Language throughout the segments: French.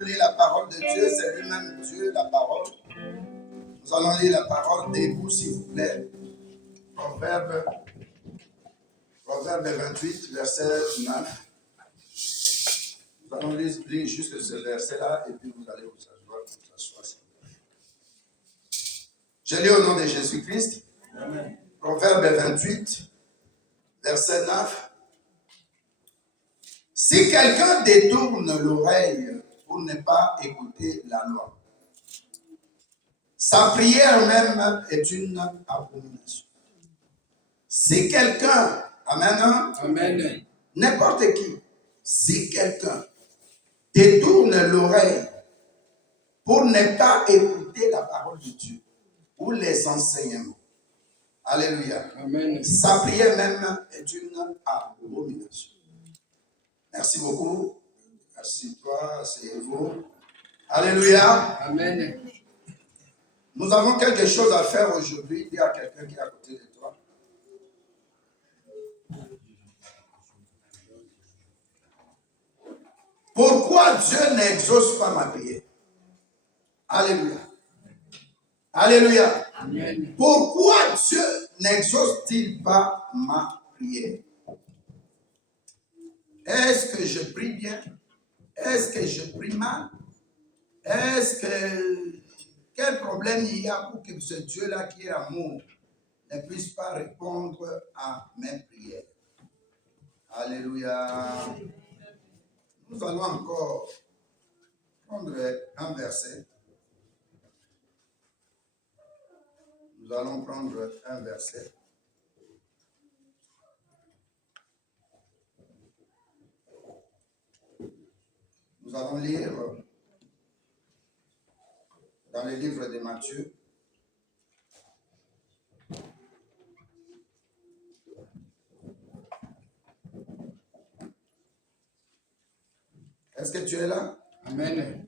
Lire la parole de Dieu, c'est lui-même Dieu, la parole. Nous allons lire la parole debout, s'il vous plaît. Proverbe 28, verset 9. Nous allons lire juste ce verset-là et puis vous allez vous asseoir. Je lis au nom de Jésus-Christ. Amen. Proverbe 28, verset 9. Si quelqu'un détourne l'oreille pour ne pas écouter la loi, sa prière même est une abomination. Si quelqu'un, amen, Amen. N'importe qui, si quelqu'un détourne l'oreille pour ne pas écouter la parole de Dieu ou les enseignements, alléluia, Amen. Sa prière même est une abomination. Merci beaucoup. Merci toi, c'est vous. Alléluia. Amen. Nous avons quelque chose à faire aujourd'hui. Dis à quelqu'un qui est à côté de toi. Pourquoi Dieu n'exauce pas ma prière? Alléluia. Alléluia. Amen. Pourquoi Dieu n'exauce-t-il pas ma prière? Est-ce que je prie bien? Est-ce que je prie mal? Est-ce que... Quel problème il y a pour que ce Dieu-là qui est amour ne puisse pas répondre à mes prières? Alléluia. Nous allons encore prendre un verset. Nous allons prendre un verset. Nous allons lire dans le livre de Matthieu. Est-ce que tu es là? Amen.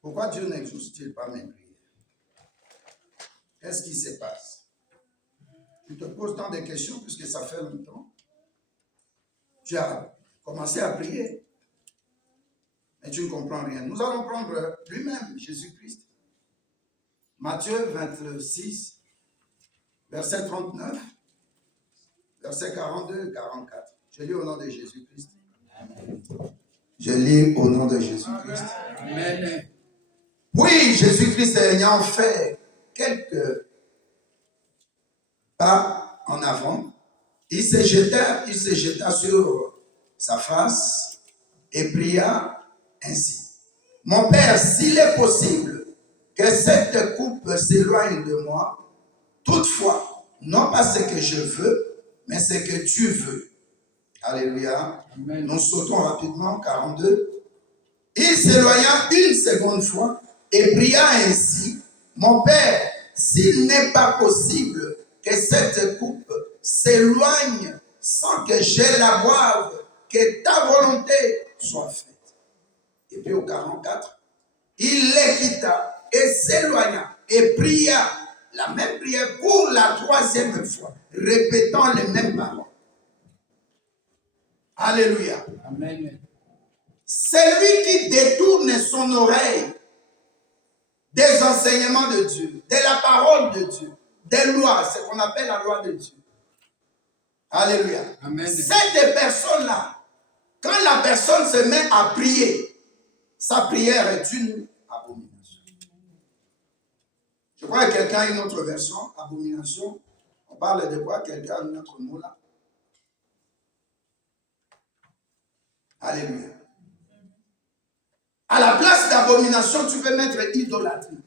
Pourquoi Dieu n'exauce-t-il pas mes prières? Qu'est-ce qui se passe? Tu te poses tant de questions puisque ça fait longtemps. Tu as commencé à prier, mais tu ne comprends rien. Nous allons prendre lui-même, Jésus-Christ. Matthieu 26, verset 39, verset 42 et 44. Je lis au nom de Jésus-Christ. Je lis au nom de Jésus-Christ. Amen. Oui, Jésus-Christ ayant fait quelques pas en avant, il se jeta sur sa face et pria ainsi. Mon Père, s'il est possible que cette coupe s'éloigne de moi, toutefois, non pas ce que je veux, mais ce que tu veux. Alléluia. Amen. Nous sautons rapidement, 42. Il s'éloigna une seconde fois et pria ainsi. Mon Père, s'il n'est pas possible que cette coupe s'éloigne sans que je la boive, que ta volonté soit faite. Et puis au 44, il les quitta et s'éloigna et pria la même prière pour la troisième fois, répétant les mêmes paroles. Alléluia. Amen. Celui qui détourne son oreille des enseignements de Dieu, de la parole de Dieu, des lois, ce qu'on appelle la loi de Dieu. Alléluia. Amen. Cette personne-là, quand la personne se met à prier, sa prière est une abomination. Je crois que quelqu'un a une autre version, abomination. On parle de quoi? Quelqu'un a un autre mot là? Alléluia. À la place d'abomination, tu peux mettre idolâtrie.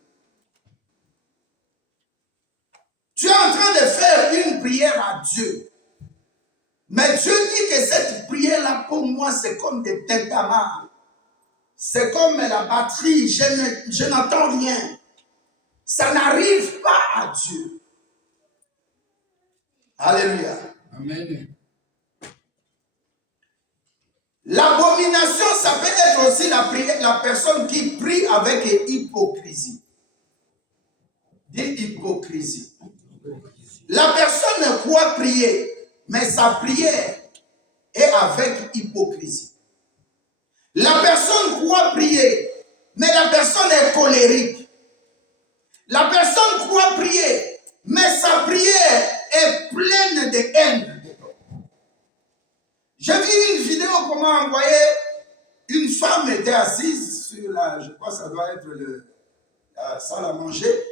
Tu es en train de faire une prière à Dieu. Mais Dieu dit que cette prière-là, pour moi, c'est comme des tintamarres. C'est comme la batterie. Je n'entends rien. Ça n'arrive pas à Dieu. Alléluia. Amen. L'abomination, ça peut être aussi la personne qui prie avec hypocrisie. Dis hypocrisie. La personne croit prier, mais sa prière est avec hypocrisie. La personne croit prier, mais la personne est colérique. La personne croit prier, mais sa prière est pleine de haine. J'ai vu une vidéo comment envoyer une femme était assise sur la, je crois que ça doit être la salle à manger,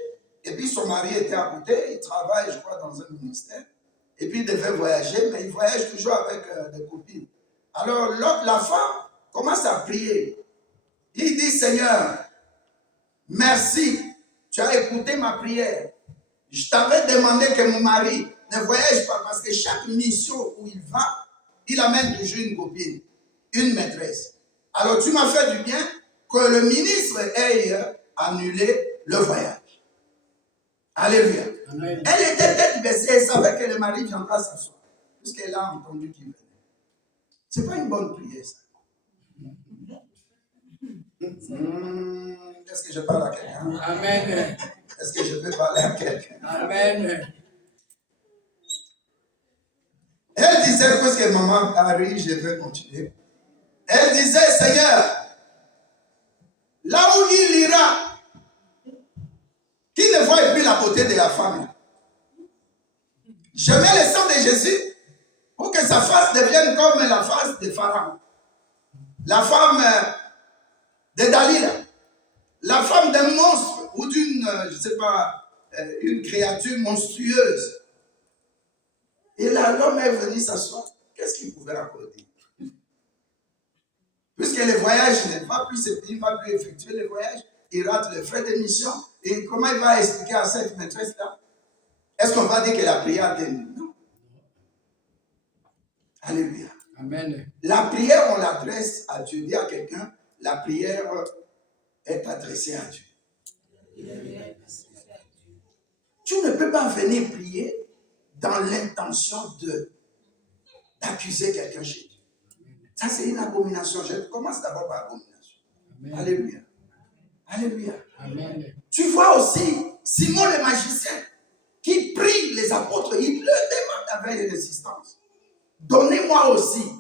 et puis son mari était à côté, il travaille, je crois, dans un ministère, et puis il devait voyager, mais il voyage toujours avec des copines. Alors la femme commence à prier. Il dit, Seigneur, merci, tu as écouté ma prière. Je t'avais demandé que mon mari ne voyage pas parce que chaque mission où il va, il amène toujours une copine, une maîtresse. Alors tu m'as fait du bien que le ministre ait annulé le voyage. Alléluia. Amen. Elle était tête baissée, elle savait que le mari viendra s'asseoir, puisqu'elle a entendu qu'il venait. Ce n'est pas une bonne prière, ça. Est-ce que je parle à quelqu'un? Amen. Est-ce que je peux parler à quelqu'un? Amen. Elle disait, puisque maman arrive, je vais continuer. Elle disait, Seigneur, là où il ira, qu'il ne voie plus la beauté de la femme. Je mets le sang de Jésus pour que sa face devienne comme la face de Pharaon. La femme de Dalila. La femme d'un monstre ou d'une, je ne sais pas, une créature monstrueuse. Et là, l'homme est venu s'asseoir. Qu'est-ce qu'il pouvait encore dire? Puisque le voyage ne va plus, il ne va plus effectuer le voyage, il rate le frais de mission. Et comment il va expliquer à cette maîtresse-là? Est-ce qu'on va dire que la prière a tenu? Non. Alléluia. Amen. La prière, on l'adresse à Dieu. Dis à quelqu'un, la prière est adressée à Dieu. Tu ne peux pas venir prier dans l'intention d'accuser quelqu'un chez Dieu. Ça, c'est une abomination. Je commence d'abord par abomination. Amen. Alléluia. Alléluia. Amen. Tu vois aussi Simon le magicien qui prie les apôtres. Il leur demande avec résistance. Donnez-moi aussi.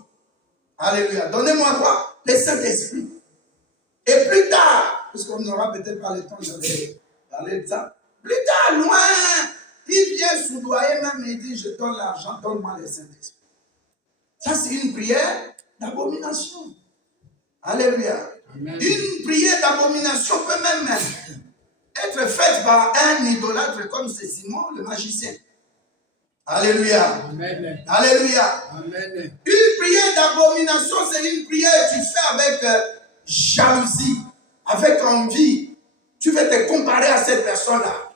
Alléluia. Donnez-moi quoi? Le Saint-Esprit. Et plus tard, puisqu'on n'aura peut-être pas le temps, j'avais parlé de ça. Plus tard, loin, il vient soudoyer même et il dit, je donne l'argent, donne-moi le Saint-Esprit. Ça, c'est une prière d'abomination. Alléluia. Amen. Une prière d'abomination peut même être faite par un idolâtre comme c'est Simon, le magicien. Alléluia. Amen. Alléluia. Amen. Une prière d'abomination, c'est une prière que tu fais avec jalousie, avec envie. Tu veux te comparer à cette personne-là.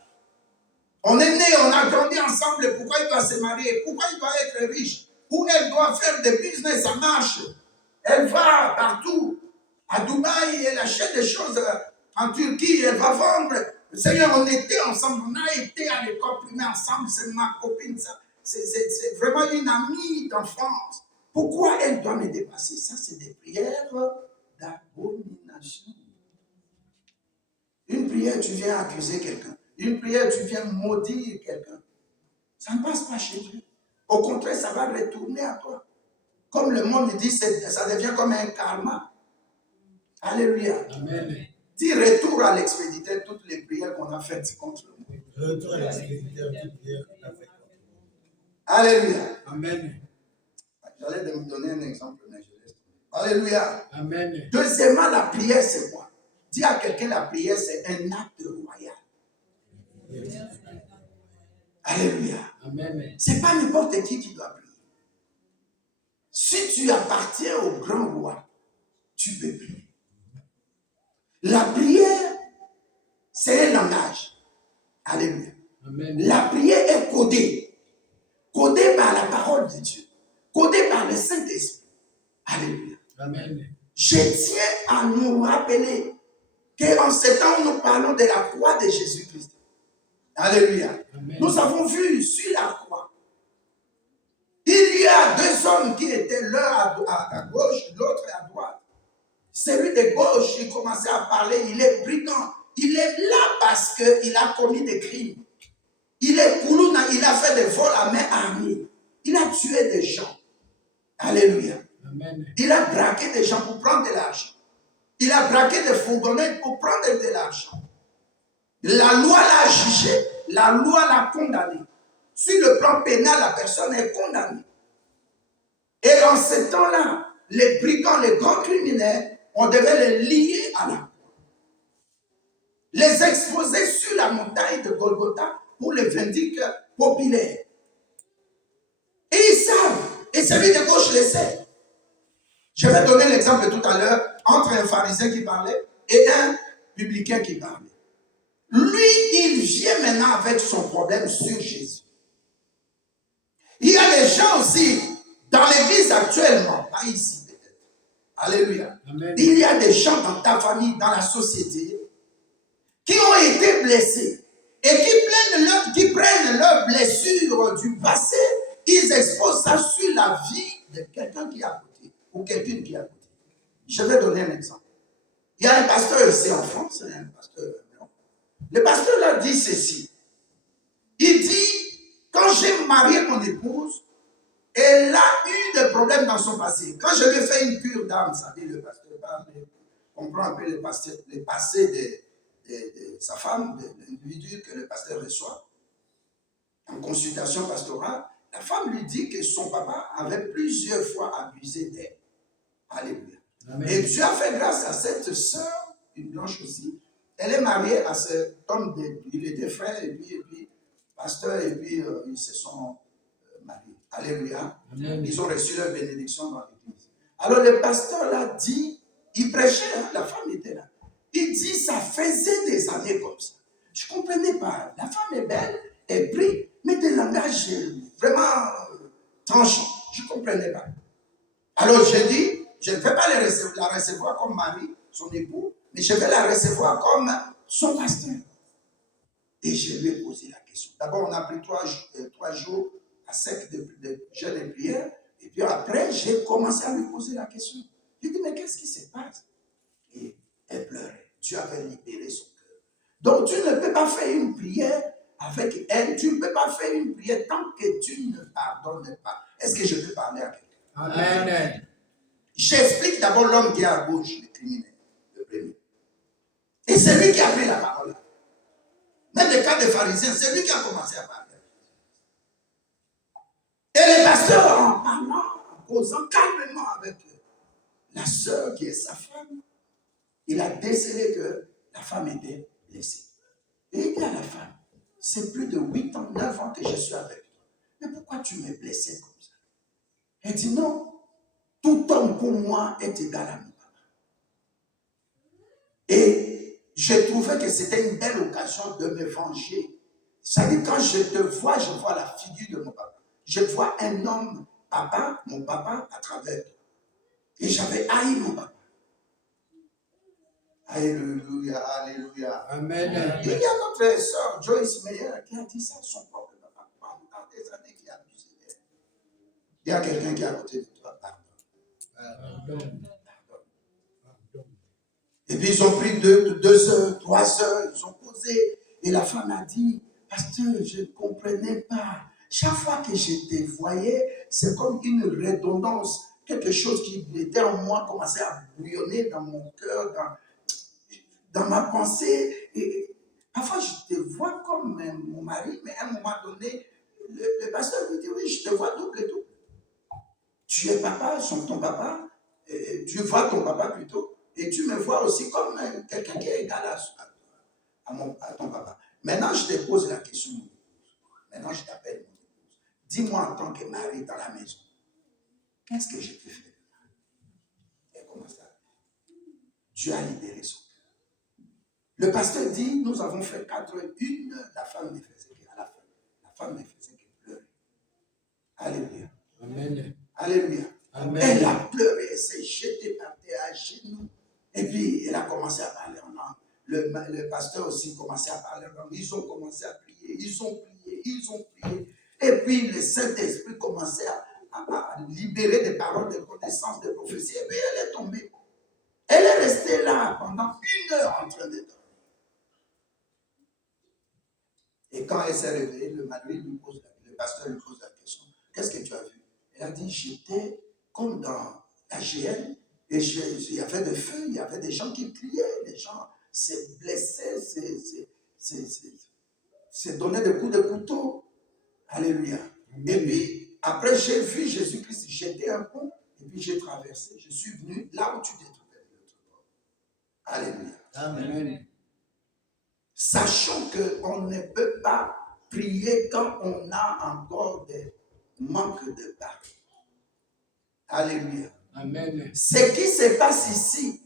On est né, on a grandi ensemble. Pourquoi il doit se marier? Pourquoi il doit être riche? Où elle doit faire des business, ça marche. Elle va partout. À Dubaï, elle achète des choses. En Turquie, elle va vendre. Seigneur, on était ensemble. On a été à l'école primaire ensemble. C'est ma copine. C'est vraiment une amie d'enfance. Pourquoi elle doit me dépasser? Ça, c'est des prières d'abomination. Une prière, tu viens accuser quelqu'un. Une prière, tu viens maudire quelqu'un. Ça ne passe pas chez Dieu. Au contraire, ça va retourner à toi. Comme le monde dit, ça devient comme un karma. Alléluia. Amen. Dis retour à l'expéditeur toutes les prières qu'on a faites contre nous. Retour à l'expéditeur toutes les prières qu'on a faites contre nous. Alléluia. Amen. J'allais me donner un exemple, mais je laisse. Alléluia. Amen. Deuxièmement, la prière, c'est quoi? Dis à quelqu'un, la prière, c'est un acte royal. Alléluia. Amen. Ce n'est pas n'importe qui doit prier. Si tu appartiens au grand roi, tu peux prier. La prière, c'est un langage. Alléluia. Amen. La prière est codée. Codée par la parole de Dieu. Codée par le Saint-Esprit. Alléluia. Amen. Je tiens à nous rappeler qu'en ce temps, nous parlons de la croix de Jésus-Christ. Alléluia. Amen. Nous avons vu sur la croix, il y a deux hommes qui étaient l'un à gauche, l'autre à droite. Celui de gauche, il commençait à parler, il est brigand. Il est là parce qu'il a commis des crimes. Il est koulouna, il a fait des vols à main armée. Il a tué des gens. Alléluia. Amen. Il a braqué des gens pour prendre de l'argent. Il a braqué des fourgonnettes pour prendre de l'argent. La loi l'a jugé, la loi l'a condamné. Sur le plan pénal, la personne est condamnée. Et en ce temps-là, les brigands, les grands criminels, on devait les lier à la croix. Les exposer sur la montagne de Golgotha pour les vindictes populaires. Et ils savent, et celui de gauche le sait. Je vais donner l'exemple tout à l'heure entre un pharisien qui parlait et un publicain qui parlait. Lui, il vient maintenant avec son problème sur Jésus. Il y a des gens aussi dans l'église actuellement, pas ici peut-être. Alléluia. Amen. Il y a des gens dans ta famille, dans la société, qui ont été blessés et qui prennent leurs blessures du passé, ils exposent ça sur la vie de quelqu'un qui est à côté ou quelqu'une qui est à côté. Je vais donner un exemple. Il y a un pasteur ici en France, un pasteur blanc. Le pasteur là dit ceci. Il dit, quand j'ai marié mon épouse, elle a eu des problèmes dans son passé. Quand je lui ai fait une cure d'âme, ça dit le pasteur parle, comprend un peu le passé de sa femme, de l'individu que le pasteur reçoit. En consultation pastorale, la femme lui dit que son papa avait plusieurs fois abusé d'elle. Alléluia. Amen. Et Dieu a fait grâce à cette sœur, une blanche aussi. Elle est mariée à cet homme, il était frère, et puis pasteur, et puis ils se sont mariés. Alléluia. Amen. Ils ont reçu leur bénédiction dans l'église. Alors le pasteur là dit, il prêchait, hein, la femme était là. Il dit, ça faisait des années comme ça. Je ne comprenais pas. La femme est belle, elle prie, mais des langages vraiment tranchants. Je ne comprenais pas. Alors j'ai dit, je ne vais pas la recevoir comme mari, son époux, mais je vais la recevoir comme son pasteur. Et je lui ai posé la question. D'abord, on a pris 3 jours à sec de jeûne et prière. Et puis après, j'ai commencé à lui poser la question. J'ai dit, mais qu'est-ce qui se passe? Et elle pleurait. Dieu avait libéré son cœur. Donc, tu ne peux pas faire une prière avec elle. Tu ne peux pas faire une prière tant que tu ne pardonnes pas. Est-ce que je peux parler à quelqu'un? Amen. J'explique d'abord l'homme qui est à gauche, le criminel, le premier. Et c'est lui qui a pris la parole. Même le cas des pharisiens, c'est lui qui a commencé à parler. Et le pasteur, en parlant, en causant calmement avec la sœur qui est sa femme, il a décelé que la femme était blessée. Et il dit à la femme, c'est plus de 8 ans, 9 ans que je suis avec toi. Mais pourquoi tu m'es blessé comme ça? Elle dit non, tout homme pour moi est égal à mon papa. Et je trouvais que c'était une belle occasion de me venger. C'est-à-dire quand je te vois, je vois la figure de mon papa. Je vois un homme, papa, mon papa, à travers toi. Et j'avais haï mon papa. Alléluia, alléluia. Amen. Il y a notre soeur Joyce Meyer qui a dit ça à son propre papa pendant des années qui a abusé d'elle. Il y a quelqu'un qui est à côté de toi, pardon. Et puis ils ont pris 2 heures, 3 heures, ils ont posé. Et la femme a dit, pasteur, je ne comprenais pas. Chaque fois que je te voyais, c'est comme une redondance. Quelque chose qui était en moi commençait à bouillonner dans mon cœur, dans ma pensée. Et parfois, je te vois comme mon mari, mais à un moment donné, le pasteur lui dit, oui, je te vois double et double. Tu es papa, ton papa, tu vois ton papa plutôt, et tu me vois aussi comme quelqu'un qui est égal à ton papa. Maintenant, je te pose la question. Maintenant, je t'appelle mon épouse. Dis-moi en tant que mari dans la maison, qu'est-ce que je t'ai fait? Et comment ça? Dieu a libéré son cœur. Le pasteur dit, nous avons fait 4 heures, 1 heure, la femme ne faisait qu'à la fin. La femme ne faisait que pleurer. Alléluia. Amen. Alléluia. Amen. Elle a pleuré, elle s'est jetée par terre à genoux. Et puis, elle a commencé à parler en langue. Le pasteur aussi commençait à parler en langue. Ils ont commencé à prier, ils ont prié. Et puis, le Saint-Esprit commençait à libérer des paroles de connaissance, de prophétie. Et puis, elle est tombée. Elle est restée là pendant 1 heure en train de dormir. Et quand elle s'est réveillée, le pasteur lui pose la question. Qu'est-ce que tu as vu? Elle a dit, j'étais comme dans la GN, Et il y avait des feux, il y avait des gens qui criaient, les gens se blessaient, se donnaient des coups de couteau. Alléluia. Et puis, après, j'ai vu Jésus-Christ jeter un pont, et puis j'ai traversé. Je suis venu là où tu t'es trouvé de l'autre bord. Alléluia. Amen. Sachant qu'on ne peut pas prier quand on a encore des manques de pain. Alléluia. Amen. Ce qui se passe ici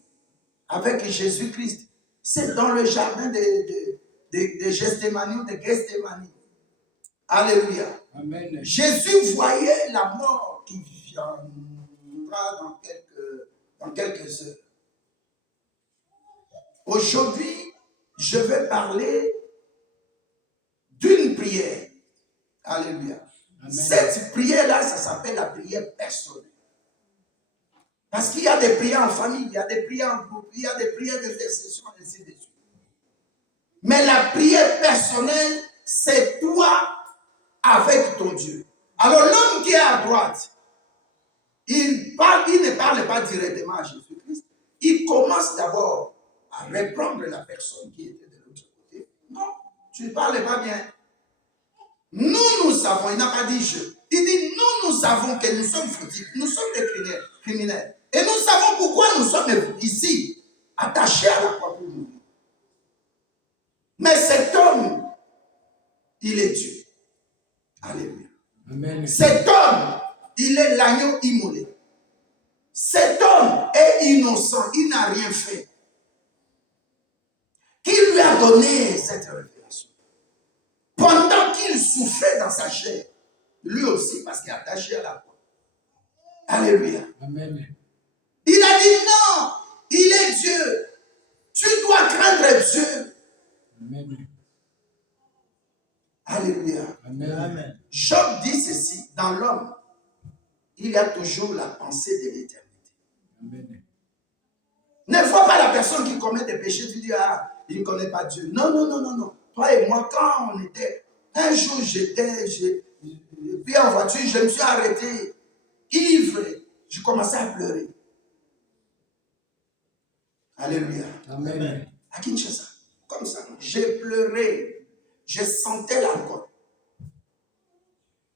avec Jésus-Christ, c'est dans le jardin de Gethsémani ou de Gethsémani. Alléluia. Amen. Jésus voyait la mort qui viendra dans quelques heures. Aujourd'hui, je vais parler d'une prière. Alléluia. Amen. Cette prière-là, ça s'appelle la prière personnelle. Parce qu'il y a des prières en famille, il y a des prières en groupe, il y a des prières d'intercession, ainsi de suite. Mais la prière personnelle, c'est toi avec ton Dieu. Alors l'homme qui est à droite, il ne parle pas directement à Jésus-Christ. Il commence d'abord à reprendre la personne qui était de l'autre côté. Non, tu ne parles pas bien. Nous savons, il n'a pas dit je. Il dit nous savons que nous sommes fautifs, nous sommes des criminels. Et nous savons pourquoi nous sommes ici, attachés à la croix pour mourir. Mais cet homme, il est Dieu. Alléluia. Amen. Cet homme, il est l'agneau immolé. Cet homme est innocent, il n'a rien fait. Qui lui a donné cette révélation? Pendant qu'il souffrait dans sa chair, lui aussi, parce qu'il est attaché à la croix. Alléluia. Amen. Il a dit non, il est Dieu. Tu dois craindre Dieu. Amen. Alléluia. Amen. Job dit ceci, dans l'homme, il y a toujours la pensée de l'éternité. Amen. Ne vois pas la personne qui commet des péchés, tu dis, ah, il ne connaît pas Dieu. Non, non, non, non, non. Toi et moi, quand on était, un jour puis en voiture, je me suis arrêté, ivre, je commençais à pleurer. Alléluia. Amen. À Kinshasa, comme ça, j'ai pleuré, je sentais l'alcool.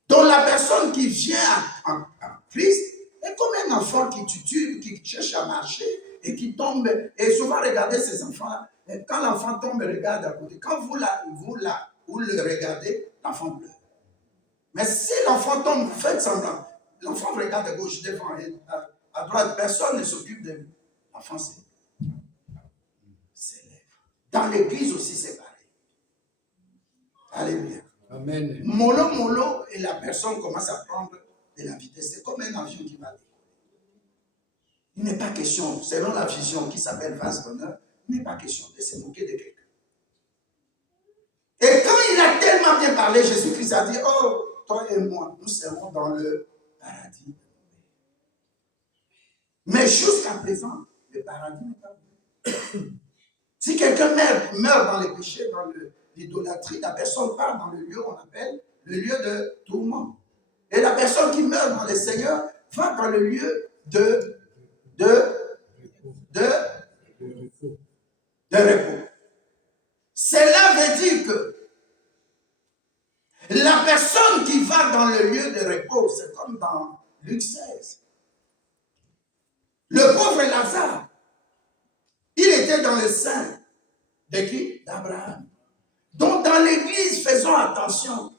Donc la personne qui vient en Christ est comme un enfant qui titube, qui cherche à marcher et qui tombe. Et souvent, regardez ces enfants-là. Quand l'enfant tombe, regarde à côté. Quand vous le regardez, l'enfant pleure. Mais si l'enfant tombe, vous faites semblant. L'enfant regarde à gauche, devant, et à droite, personne ne s'occupe de lui. L'enfant s'élève. Dans l'église aussi, c'est pareil. Alléluia. Amen. Mollo, et la personne commence à prendre de la vitesse. C'est comme un avion qui va décoller. Il n'est pas question, selon la vision qui s'appelle vase d'honneur, il n'est pas question de se moquer de quelqu'un. Et quand il a tellement bien parlé, Jésus-Christ a dit, oh, toi et moi, nous serons dans le paradis. Mais jusqu'à présent, le paradis n'est pas venu. Si quelqu'un meurt dans les péchés, dans l'idolâtrie, la personne part dans le lieu qu'on appelle le lieu de tourment. Et la personne qui meurt dans le Seigneur va dans le lieu de repos. Cela veut dire que la personne qui va dans le lieu de repos, c'est comme dans Luc 16. Le pauvre Lazare, il était dans le sein de qui? D'Abraham. Donc dans l'église, faisons attention.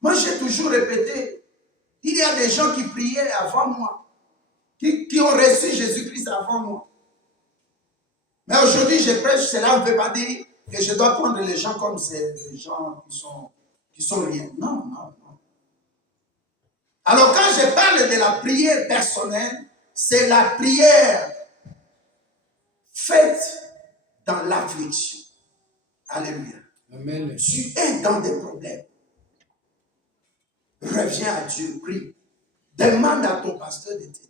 Moi, j'ai toujours répété, il y a des gens qui priaient avant moi, qui ont reçu Jésus-Christ avant moi. Mais aujourd'hui, je prêche, cela ne veut pas dire que je dois prendre les gens comme des gens qui sont rien. Non, non, non. Alors quand je parle de la prière personnelle, c'est la prière faite dans l'affliction. Alléluia. Amen. Tu es dans des problèmes. Reviens à Dieu, prie. Demande à ton pasteur de t'aider.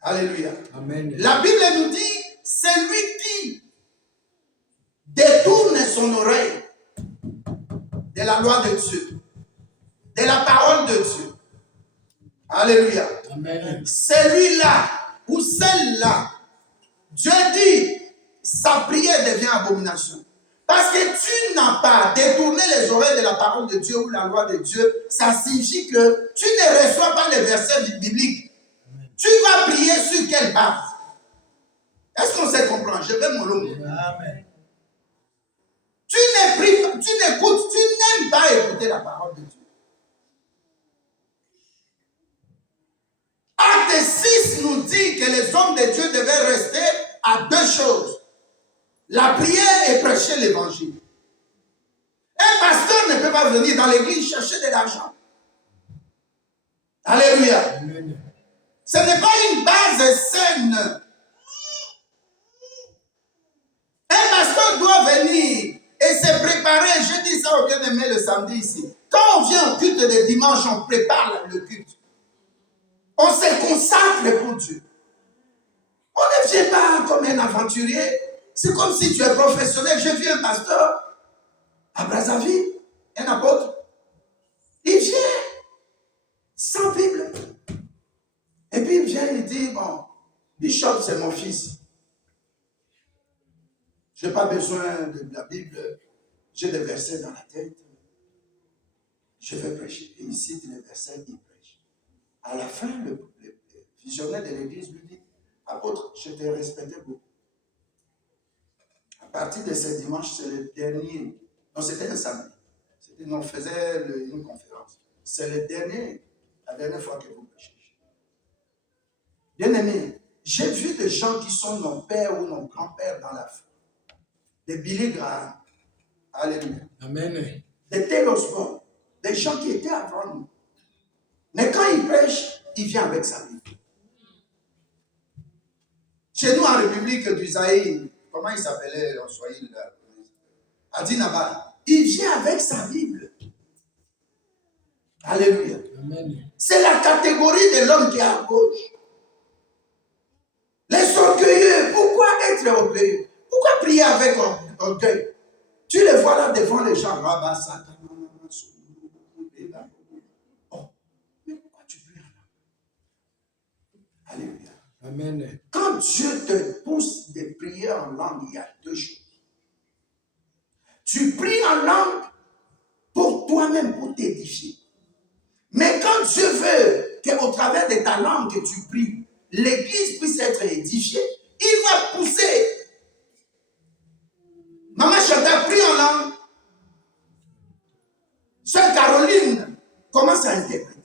Alléluia. Amen. La Bible nous dit, c'est lui qui détourne son oreille de la loi de Dieu, de la parole de Dieu. Alléluia. Amen. Celui-là ou celle-là, Dieu dit, sa prière devient abomination. Parce que tu n'as pas détourné les oreilles de la parole de Dieu ou la loi de Dieu, ça signifie que tu ne reçois pas les versets bibliques. Tu vas prier sur quelle base? Est-ce qu'on sait comprendre? Je vais m'olonguer. Amen. Tu n'écoutes, tu n'aimes pas écouter la parole de Dieu. Acte 6 nous dit que les hommes de Dieu devaient rester à deux choses. La prière et prêcher l'évangile. Un pasteur ne peut pas venir dans l'église chercher de l'argent. Alléluia. Amen. Ce n'est pas une base saine. Un pasteur doit venir et se préparer. Je dis ça au bien-aimé le samedi ici. Quand on vient au culte de dimanche, on prépare le culte. On se consacre pour Dieu. On ne vient pas comme un aventurier. C'est comme si tu es professionnel. J'ai vu un pasteur à Brazzaville, un apôtre. Il vient sans Bible. Et puis il vient, il dit, bon, Bishop, c'est mon fils. Je n'ai pas besoin de la Bible. J'ai des versets dans la tête. Je vais prêcher. Et il cite les versets, il prêche. À la fin, le visionnaire de l'église lui dit, apôtre, je t'ai respecté beaucoup. À partir de ce dimanche, c'est le dernier. Non, c'était un samedi. On faisait une conférence. C'est la dernière fois que vous prêchez. Bien aimé, j'ai vu des gens qui sont nos pères ou nos grands-pères dans la foi. Des Billy Graham. Alléluia. Amen. Des Taylor Swift. Des gens qui étaient avant nous. Mais quand il prêche, il vient avec sa Bible. Chez nous, en République du Zaïre, comment il s'appelait en Swahili là? Adinaba. Il vient avec sa Bible. Alléluia. Amen. C'est la catégorie de l'homme qui est à gauche. Les orgueilleux. Pourquoi être orgueilleux? Pourquoi prier avec orgueil? Tu les vois là devant les gens. Oh, mais pourquoi tu pries là? Alléluia. Amen. Quand Dieu te pousse de prier en langue, il y a deux choses. Tu pries en langue pour toi-même, pour t'édifier. Mais quand Dieu veut qu'au travers de ta langue que tu pries, l'église puisse être édifiée, il va pousser. Maman Chantal prie en langue. Sœur Caroline commence à interpréter.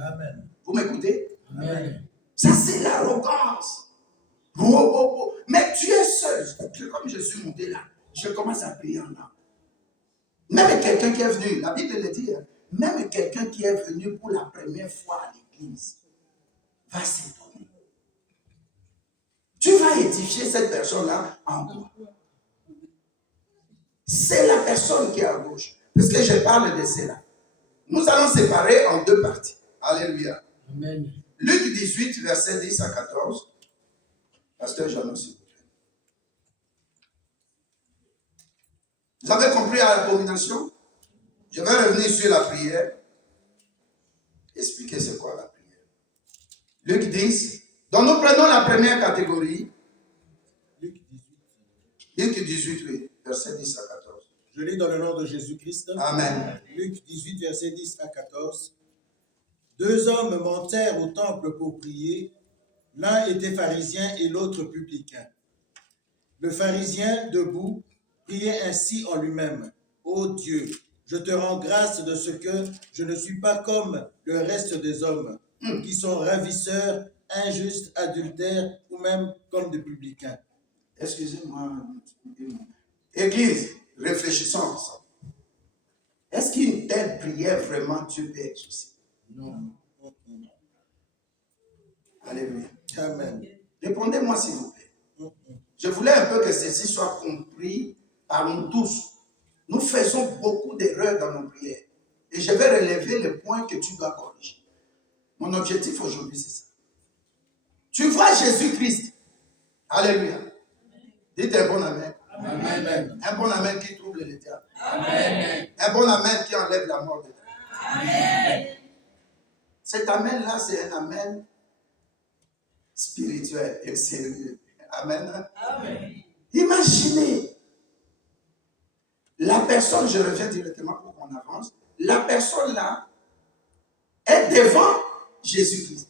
Amen. Vous m'écoutez? Amen. Ça, c'est l'arrogance. Mais tu es seul. Comme je suis monté là, je commence à prier en langue. Même quelqu'un qui est venu, la Bible le dit, même quelqu'un qui est venu pour la première fois à l'église va s'étonner. Tu vas édifier cette personne-là en quoi? C'est la personne qui est à gauche. Parce que je parle de cela. Nous allons séparer en deux parties. Alléluia. Amen. Luc 18, verset 10 à 14. Pasteur Jean, s'il vous plaît. Vous avez compris l'abomination? Je vais revenir sur la prière. Expliquer c'est quoi la prière. Luc 10. Donc nous prenons la première catégorie. Luc 18, oui. Verset 10 à 14. Je lis dans le nom de Jésus-Christ. Amen. Luc 18, verset 10 à 14. Deux hommes montèrent au temple pour prier. L'un était pharisien et l'autre publicain. Le pharisien, debout, priait ainsi en lui-même. Ô Dieu, je te rends grâce de ce que je ne suis pas comme le reste des hommes, qui sont ravisseurs, injustes, adultères, ou même comme des publicains. Excusez-moi. Église, réfléchissons ensemble. Est-ce qu'une telle prière vraiment Dieu peut exaucer? Non. Alléluia. Amen. Répondez-moi s'il vous plaît. Je voulais un peu que ceci soit compris par nous tous. Nous faisons beaucoup d'erreurs dans nos prières. Et je vais relever les points que tu dois corriger. Mon objectif aujourd'hui, c'est ça. Tu vois Jésus-Christ. Alléluia. Dites un bon amen. Amen. Un bon amen qui trouble les diables. Amen. Un bon amen qui enlève la mort de Dieu. Amen. Cet amen-là, c'est un amen spirituel et sérieux. Amen. Amen. Imaginez, la personne, je reviens directement pour qu'on avance, la personne là est devant Jésus-Christ.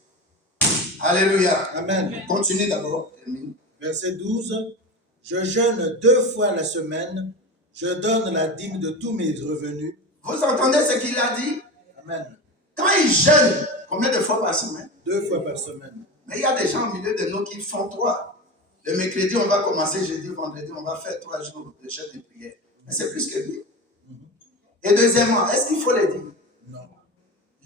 Alléluia. Amen. Continue d'abord. Termine. Verset 12. Je jeûne 2 fois la semaine. Je donne la dîme de tous mes revenus. Vous entendez ce qu'il a dit? Amen. Quand il jeûne, combien de fois par semaine? 2 fois par semaine. Mais il y a des gens au milieu de nous qui font 3. Le mercredi, on va commencer, jeudi, vendredi, on va faire 3 jours de jeûne et prière. Mais c'est plus que lui. Et deuxièmement, est-ce qu'il faut les dire? Non.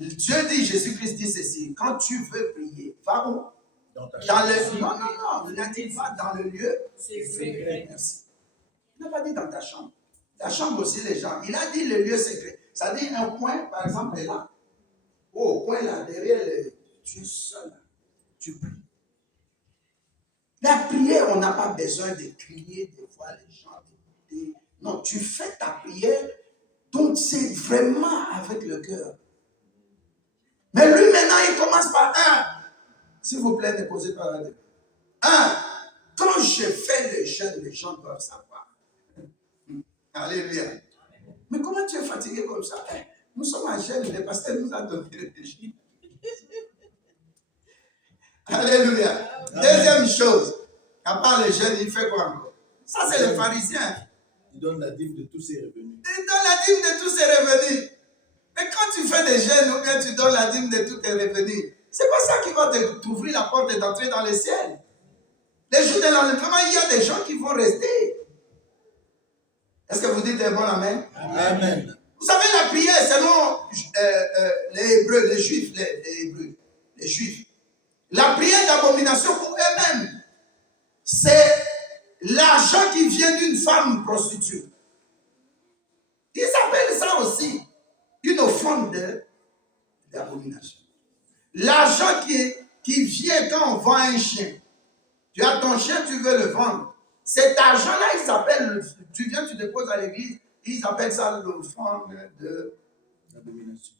Dieu dit, Jésus-Christ dit ceci, quand tu veux prier, va où? Dans ta Dans chambre. le... Non, il a dit, va dans le lieu. Secret. Merci. Il n'a pas dit dans ta chambre. Ta chambre aussi, les gens. Il a dit le lieu secret. Ça dit un coin, par exemple, est là. Au coin là, derrière, tu es seul. Tu pries. La prière, on n'a pas besoin de crier, de voir les gens. Non, tu fais ta prière, donc c'est vraiment avec le cœur. Mais lui, maintenant, il commence par un. S'il vous plaît, ne posez pas la question. Un, quand je fais le jeûne, les gens doivent savoir. Alléluia. Mais comment tu es fatigué comme ça? Nous sommes en jeûne, le pasteur nous a donné le jeûne. Alléluia. Deuxième chose, à part le jeûne, il fait quoi encore? Ça, c'est le pharisien. Il donne la dîme de tous ses revenus. Il donne la dîme de tous ses revenus. Mais quand tu fais des jeûnes ou bien tu donnes la dîme de tous tes revenus, c'est pas ça qui va t'ouvrir la porte d'entrer dans le ciel. Les jours de l'enlèvement, il y a des gens qui vont rester. Est-ce que vous dites un bon amen? Amen. Vous savez, la prière, selon les Hébreux, les Juifs, les Juifs, la prière d'abomination pour eux-mêmes, c'est l'argent qui vient d'une femme prostituée. Ils appellent ça aussi une offrande d'abomination. L'argent qui vient quand on vend un chien. Tu as ton chien, tu veux le vendre. Cet argent-là, ils appellent, tu viens, tu déposes à l'église, ils appellent ça l'offrande d'abomination.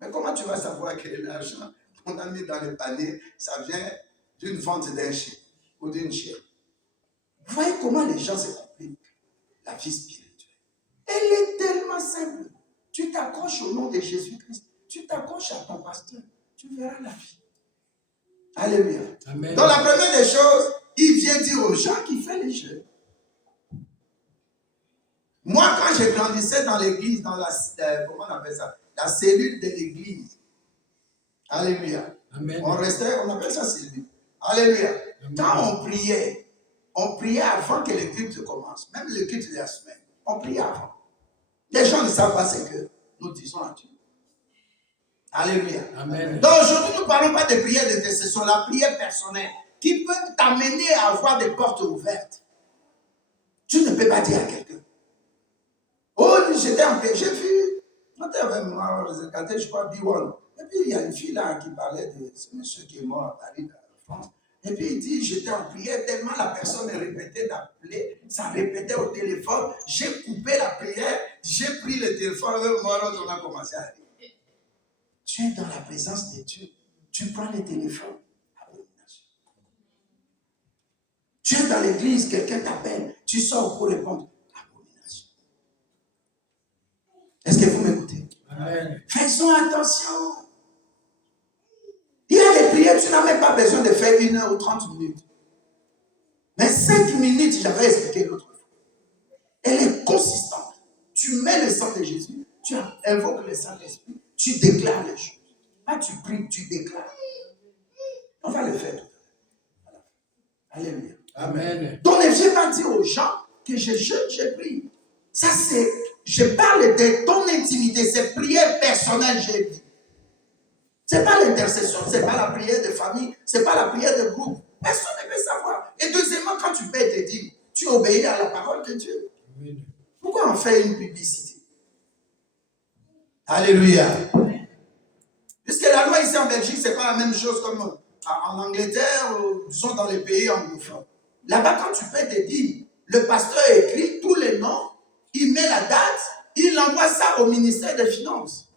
Mais comment tu vas savoir que l'argent qu'on a mis dans le panier, ça vient d'une vente d'un chien ou d'une chienne? Vous voyez comment les gens se compliquent la vie spirituelle. Elle est tellement simple. Tu t'accroches au nom de Jésus-Christ. Tu t'accroches à ton pasteur. Tu verras la vie. Alléluia. Amen. Donc la première des choses, il vient dire aux gens qui font les jeûnes. Moi, quand je grandissais dans l'église, dans la, comment on appelle ça? La cellule de l'église. Alléluia. Amen. On restait, on appelle ça cellule. Alléluia. Amen. Quand on priait avant que le culte commence. Même le culte de la semaine. On priait avant. Les gens ne savent pas ce que nous disons à Dieu. Alléluia. Amen. Donc aujourd'hui, nous ne parlons pas de prière d'intercession, la prière personnelle qui peut t'amener à avoir des portes ouvertes. Tu ne peux pas dire à quelqu'un. Oh, j'étais en paix, j'ai vu. J'étais avec moi, je crois, B1. Et puis il y a une fille là qui parlait de ce monsieur qui est mort à Paris, en France. Et puis il dit, j'étais en prière tellement la personne répétait d'appeler, ça répétait au téléphone. J'ai coupé la prière, j'ai pris le téléphone, avec moi, on a commencé à rire. Tu es dans la présence de Dieu. Tu prends le téléphone. Abomination. Tu es dans l'église, quelqu'un t'appelle. Tu sors pour répondre. Abomination. Est-ce que vous m'écoutez? Amen. Faisons attention. Il y a des prières, tu n'as même pas besoin de faire 1 heure ou 30 minutes. Mais 5 minutes, j'avais expliqué l'autre fois. Elle est consistante. Tu mets le sang de Jésus, tu invoques le Saint-Esprit. Tu déclares les choses. Là, tu pries, tu déclares. On va le faire tout à l'heure. Alléluia. Amen. Donc, ne viens pas dire aux gens que je jeûne, je prie. Ça, c'est, je parle de ton intimité, c'est prière personnelle, j'ai dit. Ce n'est pas l'intercession, ce n'est pas la prière de famille, ce n'est pas la prière de groupe. Personne ne peut savoir. Et deuxièmement, quand tu paies tes dîmes, tu obéis à la parole de Dieu. Amen. Pourquoi on fait une publicité? Alléluia. Puisque la loi ici en Belgique, ce n'est pas la même chose comme en Angleterre ou disons dans les pays anglophones. Là-bas, quand tu paies tes dîmes, le pasteur écrit tous les noms, il met la date, il envoie ça au ministère des Finances.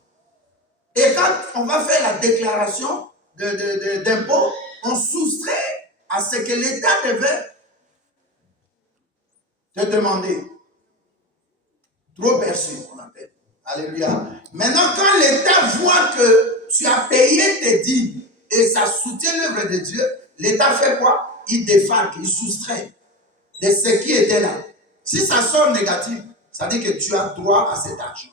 Et quand on va faire la déclaration d'impôt, on soustrait à ce que l'État devait te demander. Trop perçu, on appelle. Alléluia. Maintenant, quand l'État voit que tu as payé tes dîmes et ça soutient l'œuvre de Dieu, l'État fait quoi? Il défalque, il soustrait de ce qui était là. Si ça sort négatif, ça dit que tu as droit à cet argent.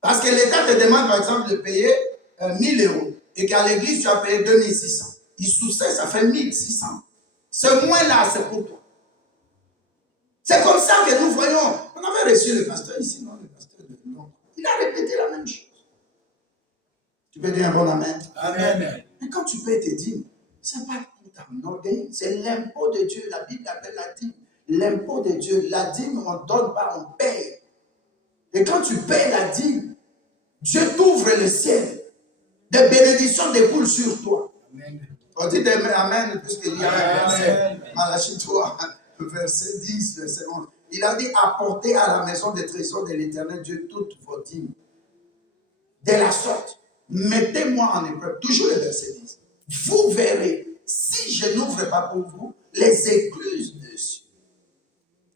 Parce que l'État te demande, par exemple, de payer 1000 euros et qu'à l'église, tu as payé 2600. Il soustrait, ça fait 1600. Ce moins-là, c'est pour toi. C'est comme ça que nous voyons. On avait reçu le pasteur ici, non? Le pasteur de Londres. Il a répété la même chose. Tu peux dire un bon amen? Amen. Mais quand tu payes tes dîmes, ce n'est pas pour ton orgueil, c'est l'impôt de Dieu. La Bible appelle la dîme. L'impôt de Dieu. La dîme, on ne donne pas, on paye. Et quand tu payes la dîme, Dieu t'ouvre le ciel. Des bénédictions découlent sur toi. Amen. On dit amen, puisqu'il y a un verset. Amen. Malachie 3, verset 10, verset 11. Il a dit, apportez à la maison des trésors de l'Éternel Dieu toutes vos dîmes. De la sorte, mettez-moi en épreuve. Toujours le verset 10. Vous verrez, si je n'ouvre pas pour vous, les écluses dessus.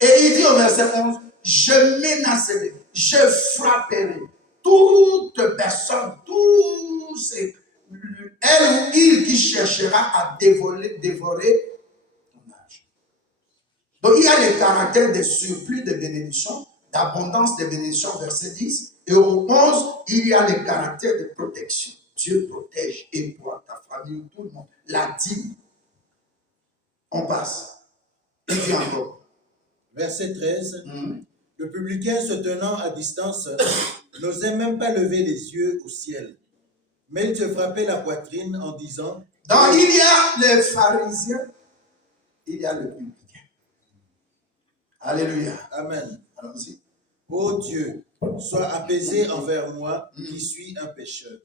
Et il dit au verset 11, je menacerai, je frapperai toute personne, tous ces, elle ou il qui cherchera à dévorer ton âge. Donc il y a le caractère de surplus de bénédiction, d'abondance de bénédiction, verset 10. Et au 11, il y a le caractère de protection. Dieu protège et toi, ta famille, tout le monde. La dîme. On passe. Et puis encore. Verset 13. Le publicain se tenant à distance n'osait même pas lever les yeux au ciel, mais il se frappait la poitrine en disant, Donc il y a les pharisiens, il y a le publicain. Alléluia. Amen. Allons-y. Ô Dieu, sois apaisé envers moi qui suis un pécheur.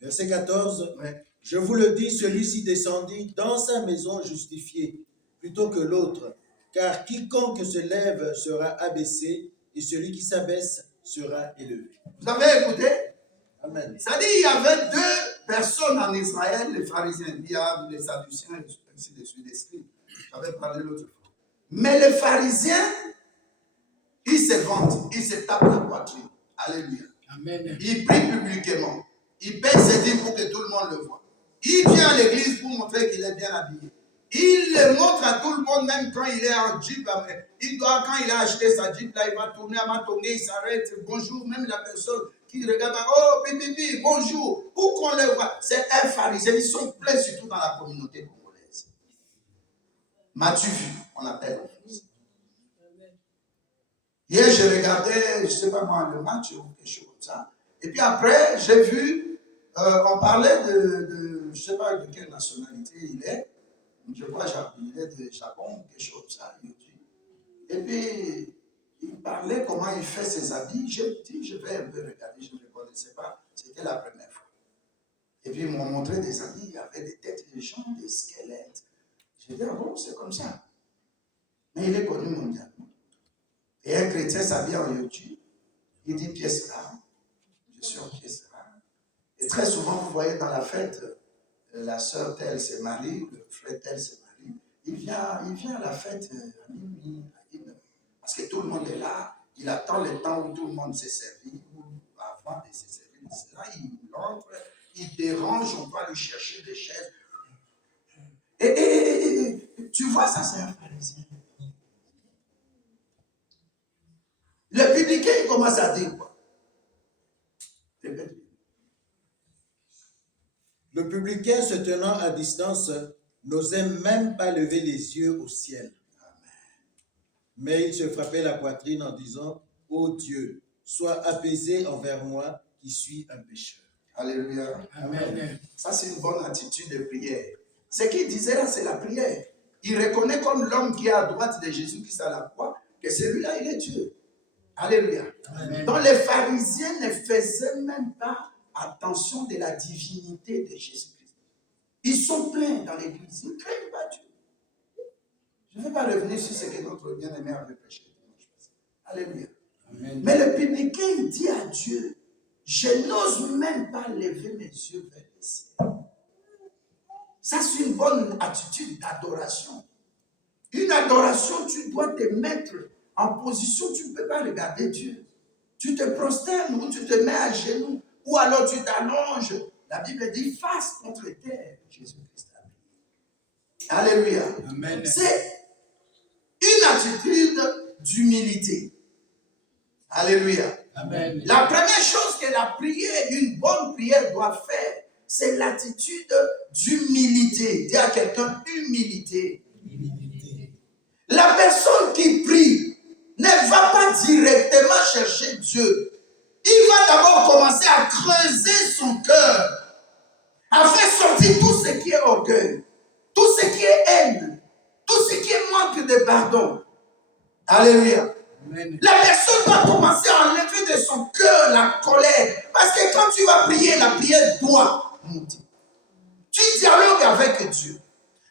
Verset 14. Ouais. Je vous le dis, celui-ci descendit dans sa maison justifié plutôt que l'autre, car quiconque se lève sera abaissé et celui qui s'abaisse sera élevé. Vous avez écouté? Amen. C'est-à-dire il y avait deux personnes en Israël, les pharisiens, il y a les sadduciens, ainsi de suite, les scribes. J'avais parlé l'autre fois. Mais les pharisiens, ils se vantent, ils se tapent la poitrine. Alléluia. Amen. Il prie publiquement. Il paye ses dîmes pour que tout le monde le voit. Il vient à l'église pour montrer qu'il est bien habillé. Il le montre à tout le monde, même quand il est en jeep. Quand il a acheté sa jeep, là, il va tourner à Matongé, il s'arrête. Bonjour, même la personne qui regarde, oh, pipi, bonjour. Pour qu'on le voit. C'est un pharisien. Ils sont pleins surtout dans la communauté congolaise. M'as-tu vu? On appelle. Hier, je regardais, je ne sais pas moi, le match ou quelque chose comme ça. Et puis après, j'ai vu, on parlait de je ne sais pas de quelle nationalité il est. Je crois qu'il est de Japon, quelque chose comme ça. Et puis, il parlait comment il fait ses habits. J'ai dit, je vais un peu regarder, je ne le connaissais pas. C'était la première fois. Et puis, ils m'ont montré des habits, il y avait des têtes de gens, des squelettes. J'ai dit, ah bon, c'est comme ça. Mais il est connu mondialement. Et un chrétien s'habille en youtube, il dit pièce rare. Je suis en pièce rare. Et très souvent, vous voyez dans la fête, la sœur telle se marie, le frère tel se marie. Il vient à la fête à minuit, à 1h. Parce que tout le monde est là. Il attend le temps où tout le monde s'est servi, ou avant de se servir. Là, il entre, il dérange, on va lui chercher des chaises. Et tu vois, ça, c'est un pharisien. Le publicain, il commence à dire quoi? Le publicain se tenant à distance n'osait même pas lever les yeux au ciel. Mais il se frappait la poitrine en disant, ô Dieu, sois apaisé envers moi qui suis un pécheur. Alléluia. Amen. Ça, c'est une bonne attitude de prière. Ce qu'il disait là, c'est la prière. Il reconnaît comme l'homme qui est à droite de Jésus-Christ à la croix, que celui-là, il est Dieu. Alléluia. Amen. Donc les pharisiens ne faisaient même pas attention de la divinité de Jésus-Christ. Ils sont pleins dans l'église. Ils ne craignent pas Dieu. Je ne vais pas revenir sur ce que notre bien-aimé avait prêché. Alléluia. Amen. Mais le publicain, il dit à Dieu, Je n'ose même pas lever mes yeux vers le ciel. Ça, c'est une bonne attitude d'adoration. Une adoration, tu dois te mettre en position, tu ne peux pas regarder Dieu. Tu te prosternes ou tu te mets à genoux ou alors tu t'allonges. La Bible dit face contre terre, Jésus-Christ. Alléluia. Amen. C'est une attitude d'humilité. Alléluia. Amen. La première chose que la prière, une bonne prière doit faire, c'est l'attitude d'humilité. Dis à quelqu'un, humilité. La personne qui prie ne va pas directement chercher Dieu. Il va d'abord commencer à creuser son cœur, à faire sortir tout ce qui est orgueil, tout ce qui est haine, tout ce qui est manque de pardon. Alléluia. Amen. La personne va commencer à enlever de son cœur la colère. Parce que quand tu vas prier, la prière doit monter. Tu dialogues avec Dieu.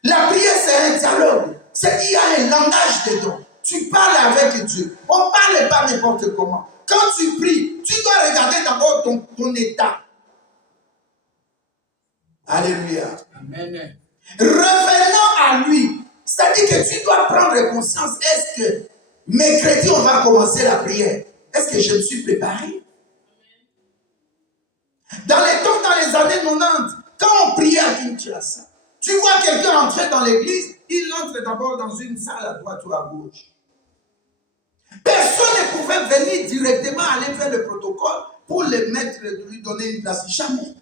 La prière, c'est un dialogue. Il y a un langage dedans. Tu parles avec Dieu. On ne parle pas n'importe comment. Quand tu pries, tu dois regarder d'abord ton état. Alléluia. Amen. Revenons à lui. C'est-à-dire que tu dois prendre conscience. Est-ce que mercredi, on va commencer la prière? Est-ce que je me suis préparé? Dans les années 90, quand on priait à Kinshasa, tu vois quelqu'un entrer dans l'église, il entre d'abord dans une salle à droite ou à gauche. Personne ne pouvait venir directement aller faire le protocole pour le mettre, lui donner une place. Jamais.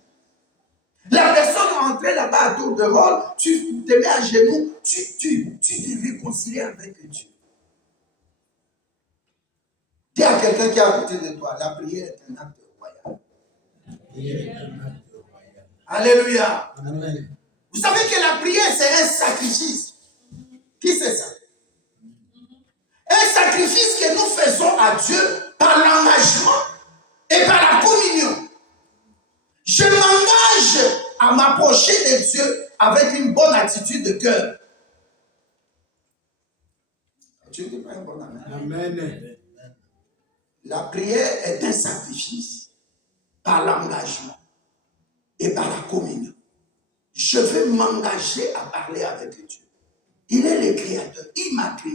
La personne entrait là-bas à tour de rôle, tu te mets à genoux, tu te réconcilies avec Dieu. Dis à quelqu'un qui est à côté de toi, la prière est un acte royal. Alléluia. Amen. Vous savez que la prière, c'est un sacrifice. Qui c'est ça? Un sacrifice que nous faisons à Dieu par l'engagement et par la communion. Je m'engage à m'approcher de Dieu avec une bonne attitude de cœur. Tu dis pas un bon amen. Amen. La prière est un sacrifice par l'engagement et par la communion. Je veux m'engager à parler avec Dieu. Il est le Créateur. Il m'a créé.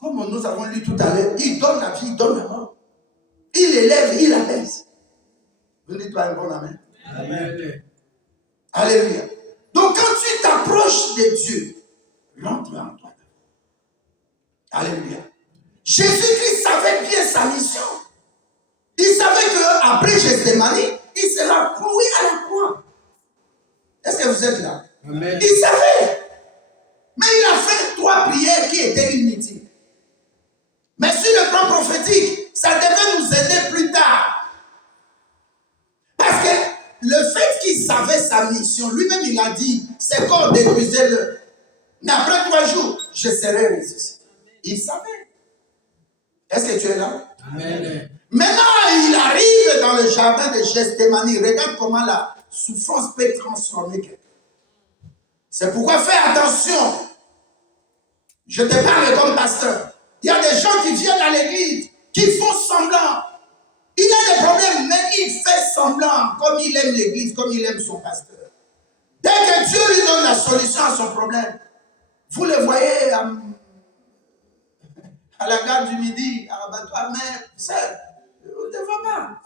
Comme nous avons lu tout à l'heure, il donne la vie, il donne la mort. Il élève, il abaisse. Vous dites pas un bon amen? Amen. Alléluia. Donc quand tu t'approches de Dieu, rentre en toi. Alléluia. Jésus-Christ savait bien sa mission. Il savait qu'après Gethsémani, il sera cloué à la croix. Est-ce que vous êtes là? Amen. Il savait. Mais il a fait 3 prières qui étaient inutiles. Mais sur le plan prophétique, ça devait nous aider plus tard. Parce que le fait qu'il savait sa mission, lui-même il a dit, c'est corps détruisez-le. Mais après 3 jours, je serai ressuscité. Il savait. Est-ce que tu es là? Amen. Maintenant, il arrive dans le jardin de Gethsémani. Regarde comment la souffrance peut transformer quelqu'un. C'est pourquoi fais attention. Je te parle comme pasteur. Il y a des gens qui viennent à l'église, qui font semblant. Il a des problèmes, mais il fait semblant, comme il aime l'église, comme il aime son pasteur. Dès que Dieu lui donne la solution à son problème, vous le voyez à la gare du Midi, à l'abattoir, mais c'est, on ne va pas.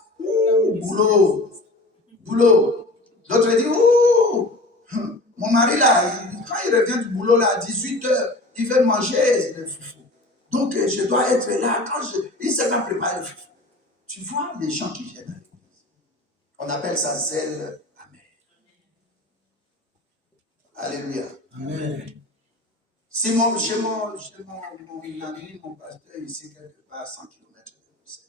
Boulot. L'autre dit, mon mari là, quand il revient du boulot là, à 18h, il veut manger le foufou. Donc je dois être là. Il s'est pas préparé le foufou. Tu vois les gens qui viennent à l'église. On appelle ça zèle amer. Alléluia. Amen. Si chez mon ami, mon pasteur ici, quelque part à 100 km de Bruxelles,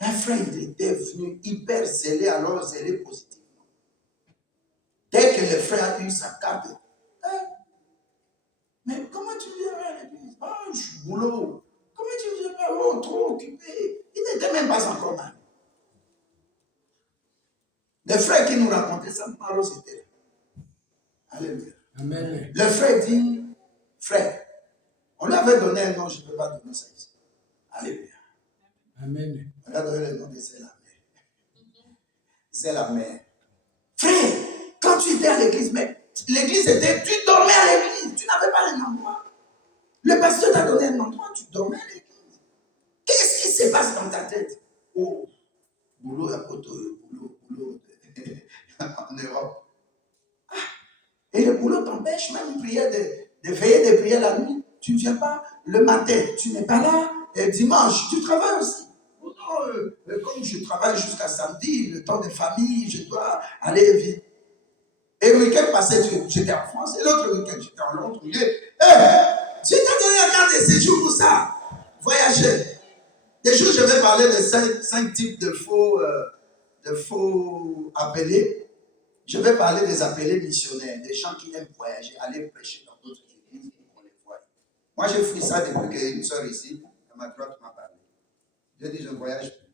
un frère, il était devenu hyper zélé, alors zélé positivement. Dès que le frère a eu sa carte, mais comment tu viens à l'église? Je suis boulot. Comment tu viens pas? Trop occupé. Il n'était même pas encore mal. Le frère qui nous racontait ça, Maro, c'était. Alléluia. Amen. Le frère dit, frère, on lui avait donné un nom, je ne peux pas donner ça ici. Alléluia. Amen. On lui a donné le nom de Zélamé. c'est la mère. Frère, quand tu étais à l'église, mais l'église était, tu dormais à l'église, tu n'avais pas un endroit. Le pasteur t'a donné un endroit, tu dormais à l'église. Qu'est-ce qui se passe dans ta tête? Oh, boulot à poteau, boulot en Europe. Ah, et le boulot t'empêche même de prier, de veiller, de prier la nuit. Tu ne viens pas le matin, tu n'es pas là. Et dimanche, tu travailles aussi. Oh non, comme je travaille jusqu'à samedi, le temps de famille, je dois aller vite. Et le week-end passé, j'étais en France, et l'autre week-end, j'étais en Londres. Dieu t'a donné un quart de séjour pour ça. Voyager. Des jours, je vais parler de 5 types de faux appelés. Je vais parler des appelés missionnaires, des gens qui aiment voyager, aller prêcher dans d'autres églises pour qu'on les voie. Moi, j'ai fait ça depuis qu'une soeur ici, à ma droite, m'a parlé. J'ai dit, je ne voyage plus.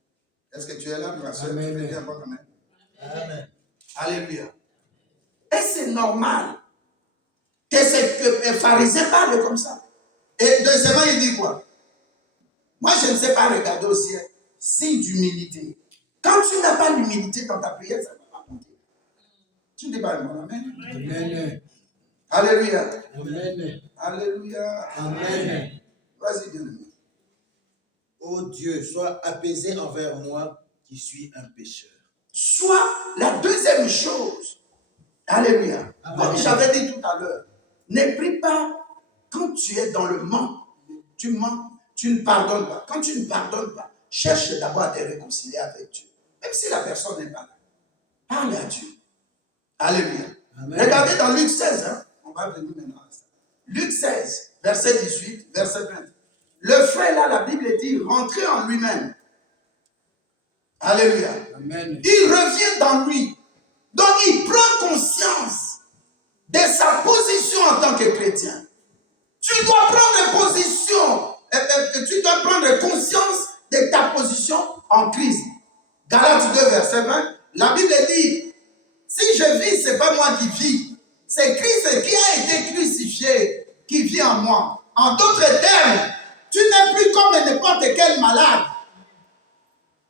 Est-ce que tu es là, ma soeur? Tu peux dire encore quand même? Amen. Alléluia. Et c'est normal que les pharisiens parlent comme ça. Et deuxièmement, il dit quoi? Moi, je ne sais pas regarder au ciel. Signe d'humilité. Quand tu n'as pas l'humilité dans ta prière, ça ne va pas compter. Tu ne dis pas le mot, amen. Amen. Alléluia. Amen. Alléluia. Amen. Vas-y, bien-aimé. Ô Dieu, sois apaisé envers moi qui suis un pécheur. Soit la deuxième chose. Alléluia. Comme j'avais dit tout à l'heure, ne prie pas quand tu es dans le manque. Tu manques, tu ne pardonnes pas. Quand tu ne pardonnes pas, cherche d'abord à te réconcilier avec Dieu. Même si la personne n'est pas là. Parle à Dieu. Alléluia. Amen. Regardez dans Luc 16. Hein? On va venir maintenant à ça. Luc 16, verset 18, verset 20. Le frère là, la Bible dit, rentrer en lui-même. Alléluia. Amen. Il revient dans lui. Donc il prend conscience de sa position en tant que chrétien. Tu dois prendre position, tu dois prendre conscience de ta position en Christ. Galates 2, verset 20, la Bible dit, si je vis, ce n'est pas moi qui vis, c'est Christ qui a été crucifié, qui vit en moi. En d'autres termes, tu n'es plus comme n'importe quel malade.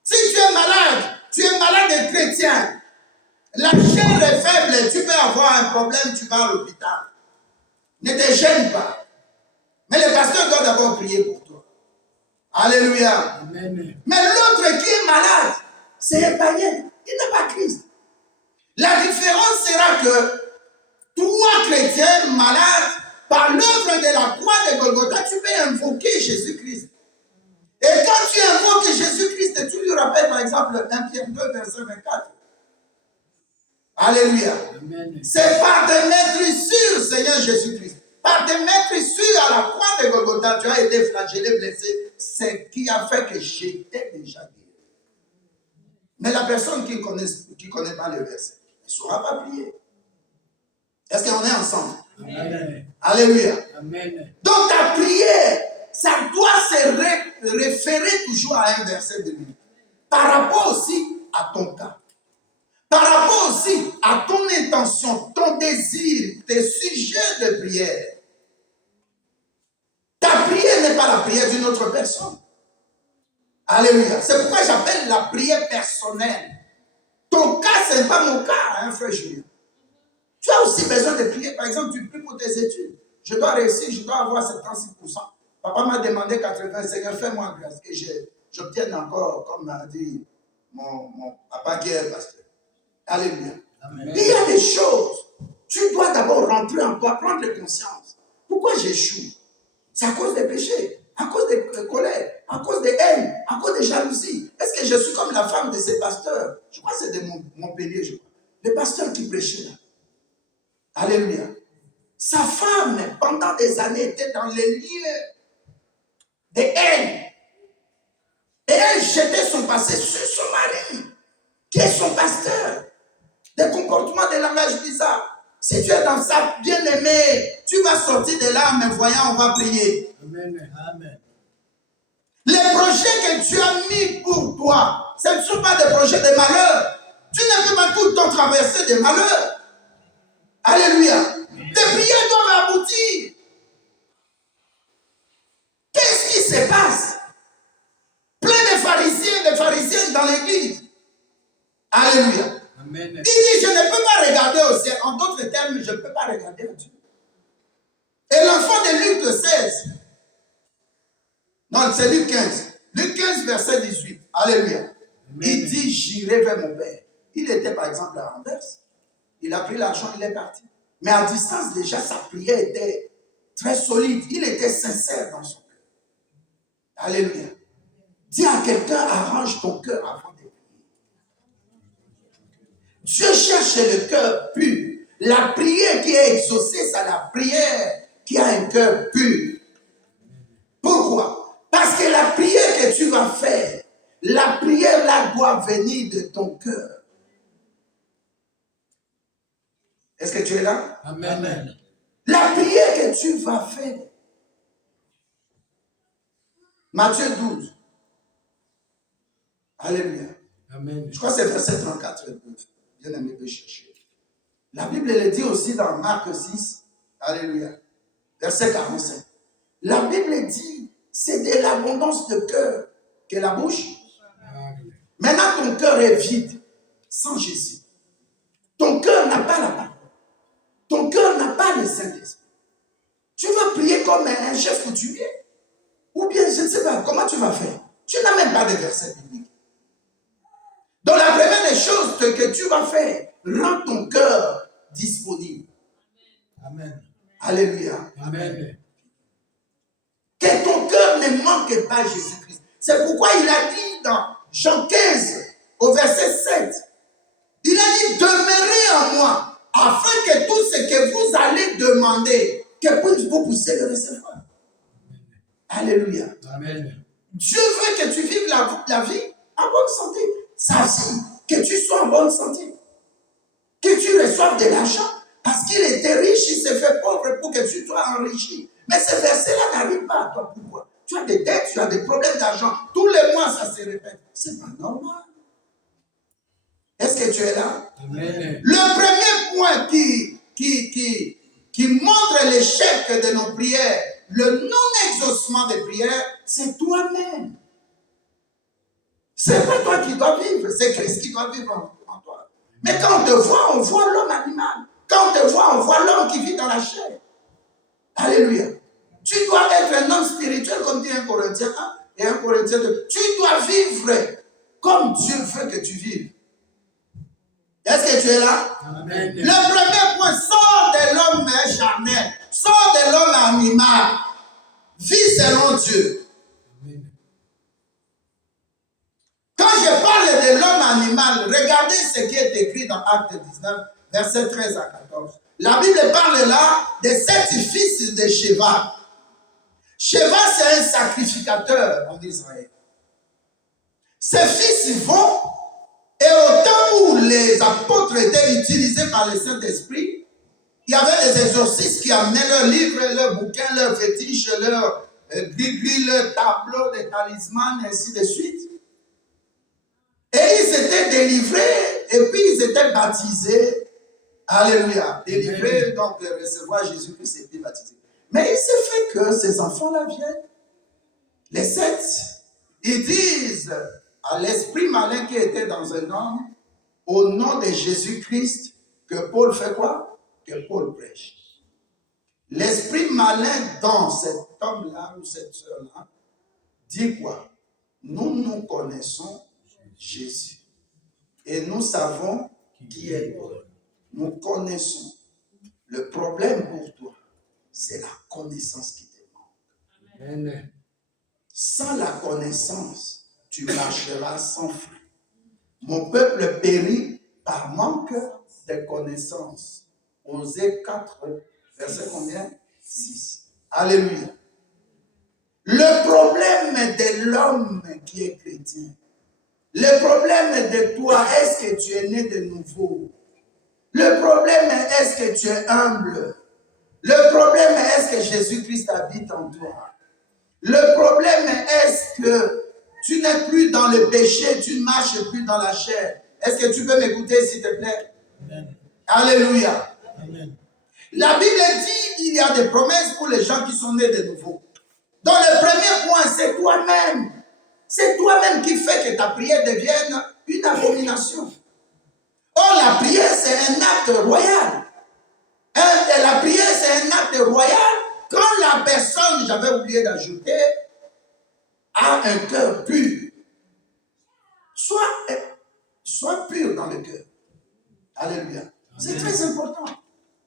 Si tu es malade et chrétien, la chair est faible, tu peux avoir un problème, tu vas à l'hôpital. Ne te gêne pas. Mais le pasteur doit d'abord prier pour toi. Alléluia. Amen. Mais l'autre qui est malade, c'est un païen. Il n'a pas Christ. La différence sera que toi, chrétien, malade, par l'œuvre de la croix de Golgotha, tu peux invoquer Jésus-Christ. Et quand tu invoques Jésus-Christ, tu lui rappelles par exemple 1 Pierre 2, verset 24. Alléluia. Amen. C'est par te mettre sur Seigneur Jésus-Christ. Par te mettre sur à la croix de Golgotha, tu as été flagellé, blessé. C'est ce qui a fait que j'étais déjà guéri. Mais la personne qui ne connaît pas le verset ne saura pas prier. Est-ce qu'on est ensemble? Amen. Alléluia. Amen. Donc ta prière, ça doit se référer toujours à un verset de Bible. Par rapport aussi à ton cas. Par rapport aussi à ton intention, ton désir, tes sujets de prière. Ta prière n'est pas la prière d'une autre personne. Alléluia. C'est pourquoi j'appelle la prière personnelle. Ton cas, ce n'est pas mon cas, hein, frère Julien. Tu as aussi besoin de prier. Par exemple, tu pries pour tes études. Je dois réussir, je dois avoir 76%. Papa m'a demandé 80%. Seigneur, fais-moi grâce que j'obtienne encore, comme m'a dit mon papa qui est pasteur. Alléluia. Amen. Il y a des choses. Tu dois d'abord rentrer en toi, prendre conscience. Pourquoi j'échoue? C'est à cause des péchés, à cause de colère, à cause de haine, à cause de jalousie. Est-ce que je suis comme la femme de ces pasteurs? Je crois que c'est de Montpellier, je crois. Le pasteur qui prêchait là. Alléluia. Sa femme, pendant des années, était dans les lieux de haine. Et elle jetait son passé sur son mari, qui est son pasteur. Des comportements, des langages bizarres. Si tu es dans ça, bien-aimé, tu vas sortir de là, mais voyons, on va prier. Amen. Amen. Les projets que tu as mis pour toi, ce ne sont pas des projets de malheur. Tu ne peux pas tout le temps traverser des malheurs. Alléluia. Tes prières doivent aboutir. Qu'est-ce qui se passe? Plein de pharisiens dans l'église. Alléluia. pas regarder à Dieu. Et l'enfant de Luc 16, non, c'est Luc 15. Luc 15, verset 18. Alléluia. Amen. Il dit, j'irai vers mon Père. Il était par exemple à Anvers. Il a pris l'argent, il est parti. Mais à distance, déjà, sa prière était très solide. Il était sincère dans son cœur. Alléluia. Dis à quelqu'un, arrange ton cœur avant de prier. Dieu cherche le cœur pur. La prière qui est exaucée, c'est la prière qui a un cœur pur. Pourquoi? Parce que la prière que tu vas faire, la prière là doit venir de ton cœur. Est-ce que tu es là? Amen. La prière que tu vas faire. Matthieu 12. Alléluia. Amen. Je crois que c'est verset 34. Bien aimé de chercher. La Bible le dit aussi dans Marc 6. Alléluia. Verset 45. La Bible dit, c'est de l'abondance de cœur que la bouche. Maintenant, ton cœur est vide, sans Jésus. Ton cœur n'a pas la parole. Ton cœur n'a pas le Saint-Esprit. Tu vas prier comme un chef coutumier. Ou bien, je ne sais pas, comment tu vas faire? Tu n'as même pas de verset biblique. Donc, la première des choses que tu vas faire, rends ton cœur disponible. Amen. Alléluia. Amen. Que ton cœur ne manque pas Jésus-Christ. C'est pourquoi il a dit dans Jean 15, au verset 7, il a dit, demeurez en moi, afin que tout ce que vous allez demander, que vous puissiez le recevoir. Alléluia. Amen. Dieu veut que tu vives la vie en bonne santé. Ça aussi, que tu sois en bonne santé. Que tu reçoives de l'argent. Parce qu'il était riche, il s'est fait pauvre pour que tu sois enrichi. Mais ce verset-là n'arrive pas à toi. Pourquoi? Tu as des dettes, tu as des problèmes d'argent. Tous les mois, ça se répète. C'est pas normal. Est-ce que tu es là? Amen. Le premier point qui montre l'échec de nos prières, le non-exaucement des prières, c'est toi-même. C'est pas toi qui dois vivre, c'est Christ qui doit vivre en toi. Mais quand on te voit, on voit l'homme animal. Quand on te voit, on voit l'homme qui vit dans la chair. Alléluia. Tu dois être un homme spirituel, comme dit 1 Corinthiens 1 et 1 Corinthiens 2. Tu dois vivre comme Dieu veut que tu vives. Est-ce que tu es là? Amen. Le premier point, sors de l'homme charnel, sors de l'homme animal, vis selon Dieu. Amen. Quand je parle de l'homme animal, regardez ce qui est écrit dans Acte 19, versets 13 à 14. La Bible parle là de 7 fils de Sheva. Sheva, c'est un sacrificateur en Israël. Ces fils vont, et au temps où les apôtres étaient utilisés par le Saint-Esprit, il y avait des exorcistes qui amenaient leurs livres, leurs bouquins, leurs fétiches, leurs gris-gris, leurs tableaux, des talismans, et ainsi de suite. Et ils étaient délivrés, et puis ils étaient baptisés. Alléluia. Délivrés, donc recevoir Jésus-Christ et puis baptisés. Mais il s'est fait que ces enfants-là viennent, les 7, ils disent à l'esprit malin qui était dans un homme, au nom de Jésus-Christ, que Paul fait quoi? Que Paul prêche. L'esprit malin dans cet homme-là ou cette soeur-là dit quoi? Nous connaissons Jésus. Et nous savons qui est Paul. Nous connaissons. Le problème pour toi, c'est la connaissance qui te manque. Amen. Sans la connaissance, tu marcheras sans frein. Mon peuple périt par manque de connaissance. Osée 4, verset combien? 6. Alléluia. Le problème de l'homme qui est chrétien, le problème de toi, est-ce que tu es né de nouveau? Le problème est, est-ce que tu es humble? Le problème est, est-ce que Jésus-Christ habite en toi? Le problème est, est-ce que tu n'es plus dans le péché, tu ne marches plus dans la chair? Est-ce que tu peux m'écouter, s'il te plaît? Amen. Alléluia. Amen. La Bible dit qu'il y a des promesses pour les gens qui sont nés de nouveau. Donc le premier point, c'est toi-même. C'est toi-même qui fait que ta prière devienne une abomination. Or, la prière, c'est un acte royal. Un la prière, c'est un acte royal. Quand la personne, j'avais oublié d'ajouter, a un cœur pur. Sois pur dans le cœur. Alléluia. C'est très important.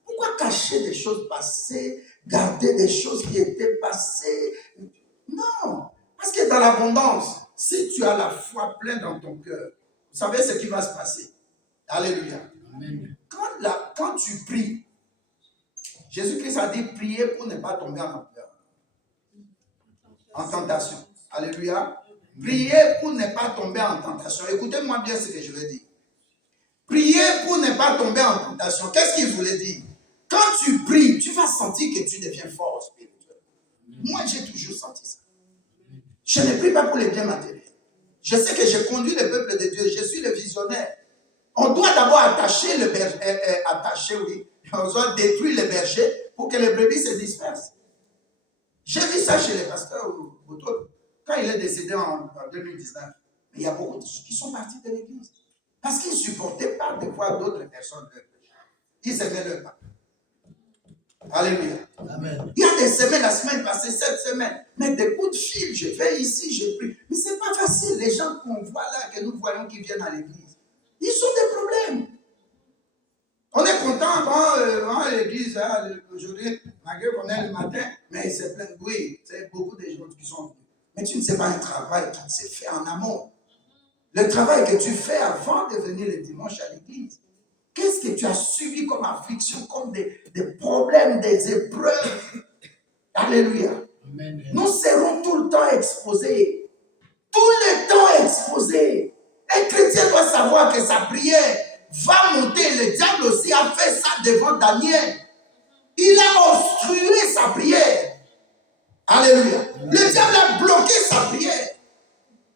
Pourquoi cacher des choses passées, garder des choses qui étaient passées? Non. Parce que dans l'abondance, si tu as la foi pleine dans ton cœur, vous savez ce qui va se passer. Alléluia. Amen. Quand tu pries, Jésus-Christ a dit prier pour ne pas tomber en tentation. Alléluia. Priez pour ne pas tomber en tentation. Écoutez-moi bien ce que je veux dire. Priez pour ne pas tomber en tentation. Qu'est-ce qu'il voulait dire? Quand tu pries, tu vas sentir que tu deviens fort spirituel. Moi, j'ai toujours senti ça. Je ne prie pas pour les biens matériels. Je sais que je conduis le peuple de Dieu. Je suis le visionnaire. On doit d'abord attacher le berger, on doit détruire le berger pour que les brebis se dispersent. J'ai vu ça chez les pasteurs quand il est décédé en 2019. Mais il y a beaucoup de gens qui sont partis de l'église. Parce qu'ils ne supportaient pas de voir d'autres personnes leur péché. Ils aimaient leur pas. Alléluia. Amen. Il y a des semaines, la semaine passée, cette semaine, mais des coups de fil, je vais ici, je prie. Mais ce n'est pas facile. Les gens qu'on voit là, que nous voyons qui viennent à l'église, ils ont des problèmes. On est content quand l'église, aujourd'hui, malgré qu'on est le matin, mais c'est plein de bruit. C'est beaucoup de gens qui sont venus. Mais tu ne sais pas un travail qui s'est fait en amont. Le travail que tu fais avant de venir le dimanche à l'église. Qu'est-ce que tu as subi comme affliction, comme des problèmes, des épreuves? Alléluia. Amen. Nous serons tout le temps exposés. Tout le temps exposés. Un chrétien doit savoir que sa prière va monter. Le diable aussi a fait ça devant Daniel. Il a obstrué sa prière. Alléluia. Le diable a bloqué sa prière.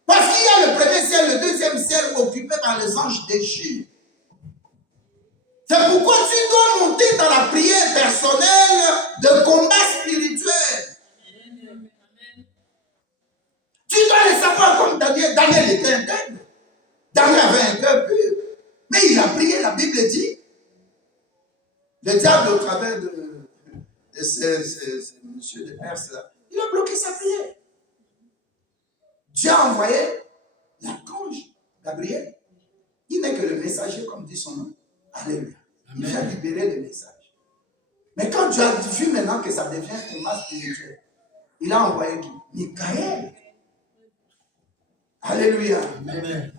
Parce qu'il y a le premier ciel, le deuxième ciel occupé par les anges déchus. C'est pourquoi tu dois monter dans la prière personnelle de combat spirituel. Tu dois le savoir comme Daniel. Daniel était intègre. Daniel avait un cœur pur. Mais il a prié, la Bible dit. Le diable, au travers de ce monsieur de Perse, là, il a bloqué sa prière. Dieu a envoyé l'archange Gabriel. Il n'est que le messager, comme dit son nom. Alléluia. Il vient libérer le message. Mais quand Dieu a vu maintenant que ça devient un combat spirituel, il a envoyé qui? Michael. Alléluia. Amen.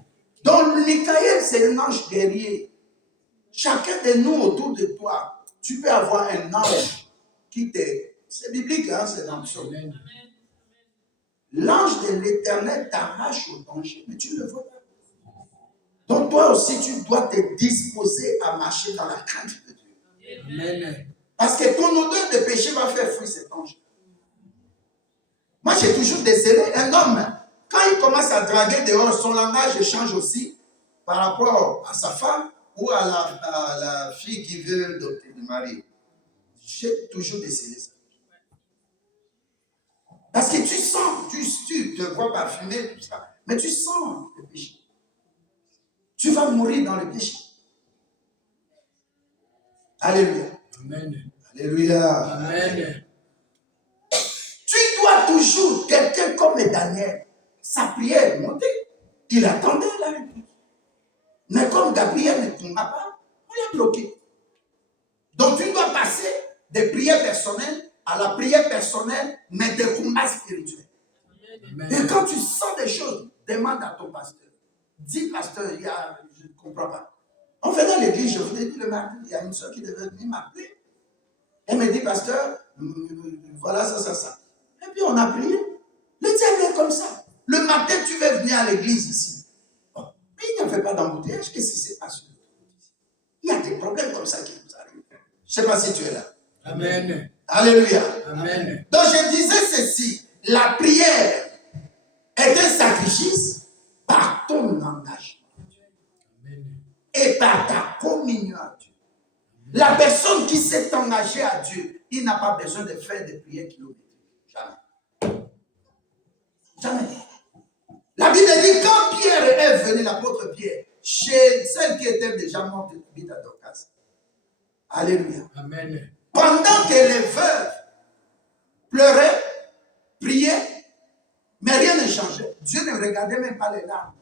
Donc, Michael, c'est un ange guerrier. Chacun de nous autour de toi, tu peux avoir un ange qui t'aide. C'est biblique, hein, c'est dans le psaume. Amen. L'ange de l'Éternel t'arrache au danger, mais tu ne le vois pas. Donc, toi aussi, tu dois te disposer à marcher dans la crainte de Dieu. Amen. Parce que ton odeur de péché va faire fuir cet ange. Moi, j'ai toujours décelé un homme. Quand il commence à draguer dehors, son langage change aussi par rapport à sa femme ou à la fille qui veut adopter le mari. J'ai toujours décelé ça. Parce que tu sens, tu te vois parfumer, tout ça, mais tu sens le péché. Tu vas mourir dans le péché. Alléluia. Amen. Alléluia. Amen. Tu dois toujours, quelqu'un comme Daniel, sa prière monter. Il attendait la réponse. Mais comme Gabriel ne combat pas, on l'a bloqué. Donc tu dois passer des prières personnelles à la prière personnelle, mais des combats spirituels. Amen. Et quand tu sens des choses, demande à ton pasteur. Dis, pasteur, je ne comprends pas. On venait à l'église, je vous ai dit le matin, il y a une soeur qui devait venir m'appeler. Elle me dit, pasteur, voilà ça. Et puis on a prié. Le diable est comme ça. Le matin, tu veux venir à l'église ici. Bon, mais il n'y avait pas d'embouteillage. Qu'est-ce qui s'est passé? Il y a des problèmes comme ça qui nous arrivent. Je ne sais pas si tu es là. Amen. Alléluia. Amen. Donc je disais ceci. La prière est un sacrifice par ton engagement Amen. et par ta communion à Dieu. La personne qui s'est engagée à Dieu, il n'a pas besoin de faire des prières kilométriques. Jamais. Jamais. La Bible dit quand Pierre est venu, l'apôtre Pierre, chez celle qui était déjà morte, dit à Dorcas. Alléluia. Amen. Pendant que les veuves pleuraient, priaient, mais rien ne changeait. Dieu ne regardait même pas les larmes.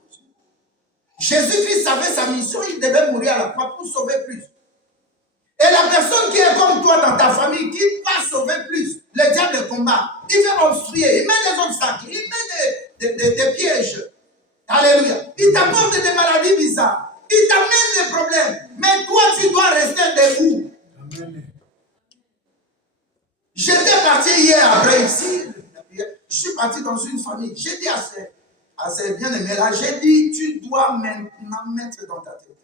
Jésus-Christ savait sa mission, il devait mourir à la croix pour sauver plus. Et la personne qui est comme toi dans ta famille, qui va sauver plus, le diable de combat, il veut obstruer, il met des obstacles, il met des pièges. Alléluia. Il t'apporte des maladies bizarres, il t'amène des problèmes, mais toi tu dois rester debout. Amen. J'étais parti hier après ici, je suis parti dans une famille, j'ai dit à ces bien-aimés là, j'ai dit, tu dois maintenant mettre dans ta tête.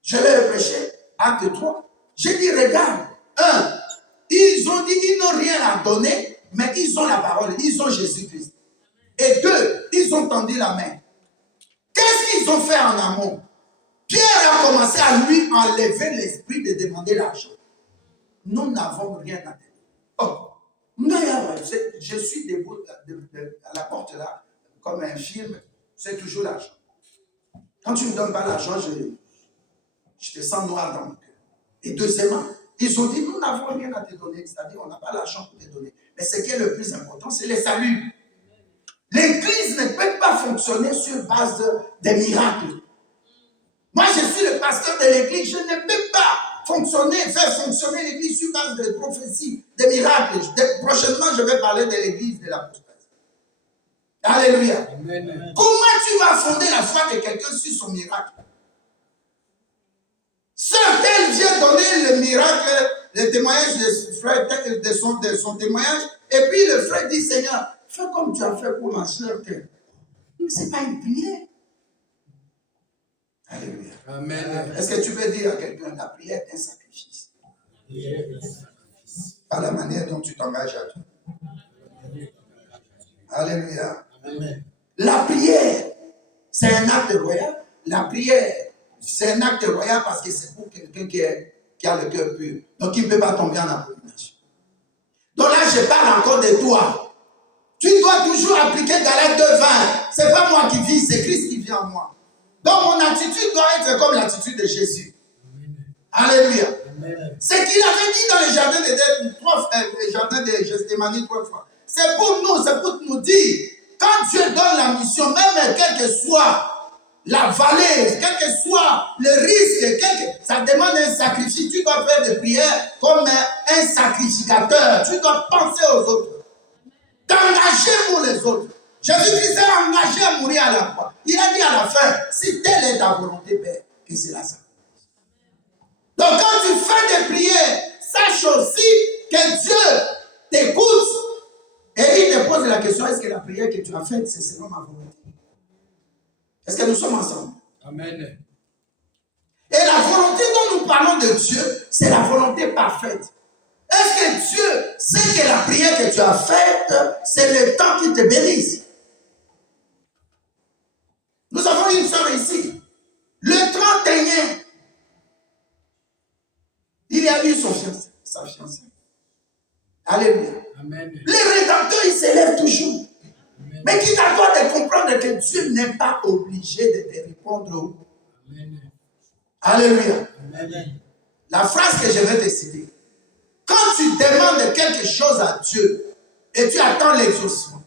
Je l'ai prêché, acte 3. J'ai dit, regarde, ils ont dit, ils n'ont rien à donner, mais ils ont la parole, ils ont Jésus-Christ. Et 2, ils ont tendu la main. Qu'est-ce qu'ils ont fait en amont? Pierre a commencé à lui enlever l'esprit de demander l'argent. Nous n'avons rien à donner. Oh, je suis debout à la porte là, comme un film, c'est toujours l'argent. Quand tu ne me donnes pas l'argent, je te sens noir dans mon cœur. Et deuxièmement, ils ont dit, nous n'avons rien à te donner, c'est-à-dire on n'a pas l'argent pour te donner. Mais ce qui est le plus important, c'est le salut. L'église ne peut pas fonctionner sur base des miracles. Moi, je suis le pasteur de l'église, je ne peux pas faire fonctionner l'église sur base de prophéties, des miracles. Prochainement, je vais parler de l'église de l'apostolat. Alléluia. Amen. Comment tu vas fonder la foi de quelqu'un sur son miracle? Sœur tel vient donner le miracle, le témoignage de frère, de son témoignage, et puis le frère dit, Seigneur, fais comme tu as fait pour ma sœur tel. Ce n'est pas une prière. Alléluia. Amen. Est-ce que tu peux dire à quelqu'un, la prière est un sacrifice? Par la manière dont tu t'engages à Dieu. Alléluia. Amen. La prière, c'est un acte royal. La prière, c'est un acte royal parce que c'est pour quelqu'un qui a le cœur pur. Donc, il ne peut pas tomber en abomination. Donc là, je parle encore de toi. Tu dois toujours appliquer Galates 2:20. Ce n'est pas moi qui vis, c'est Christ qui vit en moi. Donc, mon attitude doit être comme l'attitude de Jésus. Alléluia. Amen. Ce qu'il avait dit dans le jardin de Gethsémani 3 fois. C'est pour nous dire, quand Dieu donne la mission, même quelle que soit la vallée, quel que soit le risque, ça demande un sacrifice. Tu dois faire des prières comme un sacrificateur. Tu dois penser aux autres. T'engager pour les autres. Jésus-Christ s'est engagé à mourir à la croix. Il a dit à la fin, si telle est ta volonté, Père, que c'est la sacrifice. Donc quand tu fais des prières, sache aussi que Dieu t'écoute et il te pose la question, est-ce que la prière que tu as faite, c'est selon ma volonté? Est-ce que nous sommes ensemble? Amen. Et la volonté dont nous parlons de Dieu, c'est la volonté parfaite. Est-ce que Dieu sait que la prière que tu as faite, c'est le temps qu'il te bénisse? Nous avons une soeur ici. Le 31, il y a eu sa fiancée. Alléluia. Amen. Le Rédempteur, il s'élève toujours. Amen. Mais qu'il t'attend de comprendre que Dieu n'est pas obligé de te répondre. Amen. Alléluia. Amen. La phrase que je vais te citer. Quand tu demandes quelque chose à Dieu et tu attends l'exaucement,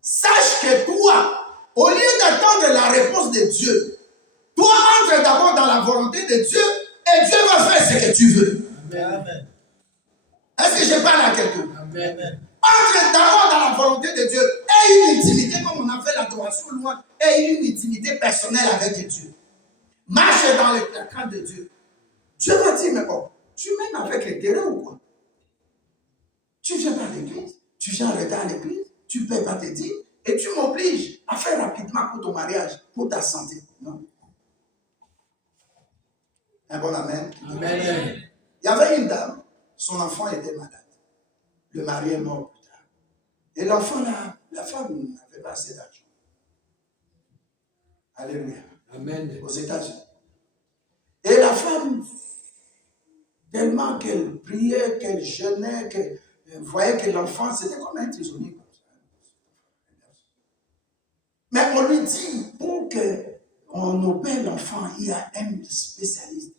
sache que toi, au lieu d'attendre la réponse de Dieu, toi entre d'abord dans la volonté de Dieu et Dieu va faire ce que tu veux. Amen. Est-ce que je parle à quelqu'un? Amen. Entre d'abord dans la volonté de Dieu et une intimité, comme on a fait l'adoration loin, et une intimité personnelle avec Dieu. Marche dans la crainte de Dieu. Dieu va dire, mais bon, tu m'aimes avec intérêt ou quoi? Tu viens pas à l'église, tu viens en retard à l'église, tu ne paies pas tes dîmes, et tu m'obliges à faire rapidement pour ton mariage, pour ta santé. Non. Un bon amen. Amen. Il y avait une dame, son enfant était malade. Le mari est mort plus tard. Et l'enfant, la femme n'avait pas assez d'argent. Alléluia. Amen. Aux États-Unis. Et la femme, tellement qu'elle priait, qu'elle jeûnait, qu'elle voyait que l'enfant, c'était comme un prisonnier. Mais on lui dit, pour qu'on opère l'enfant, il y a un spécialiste.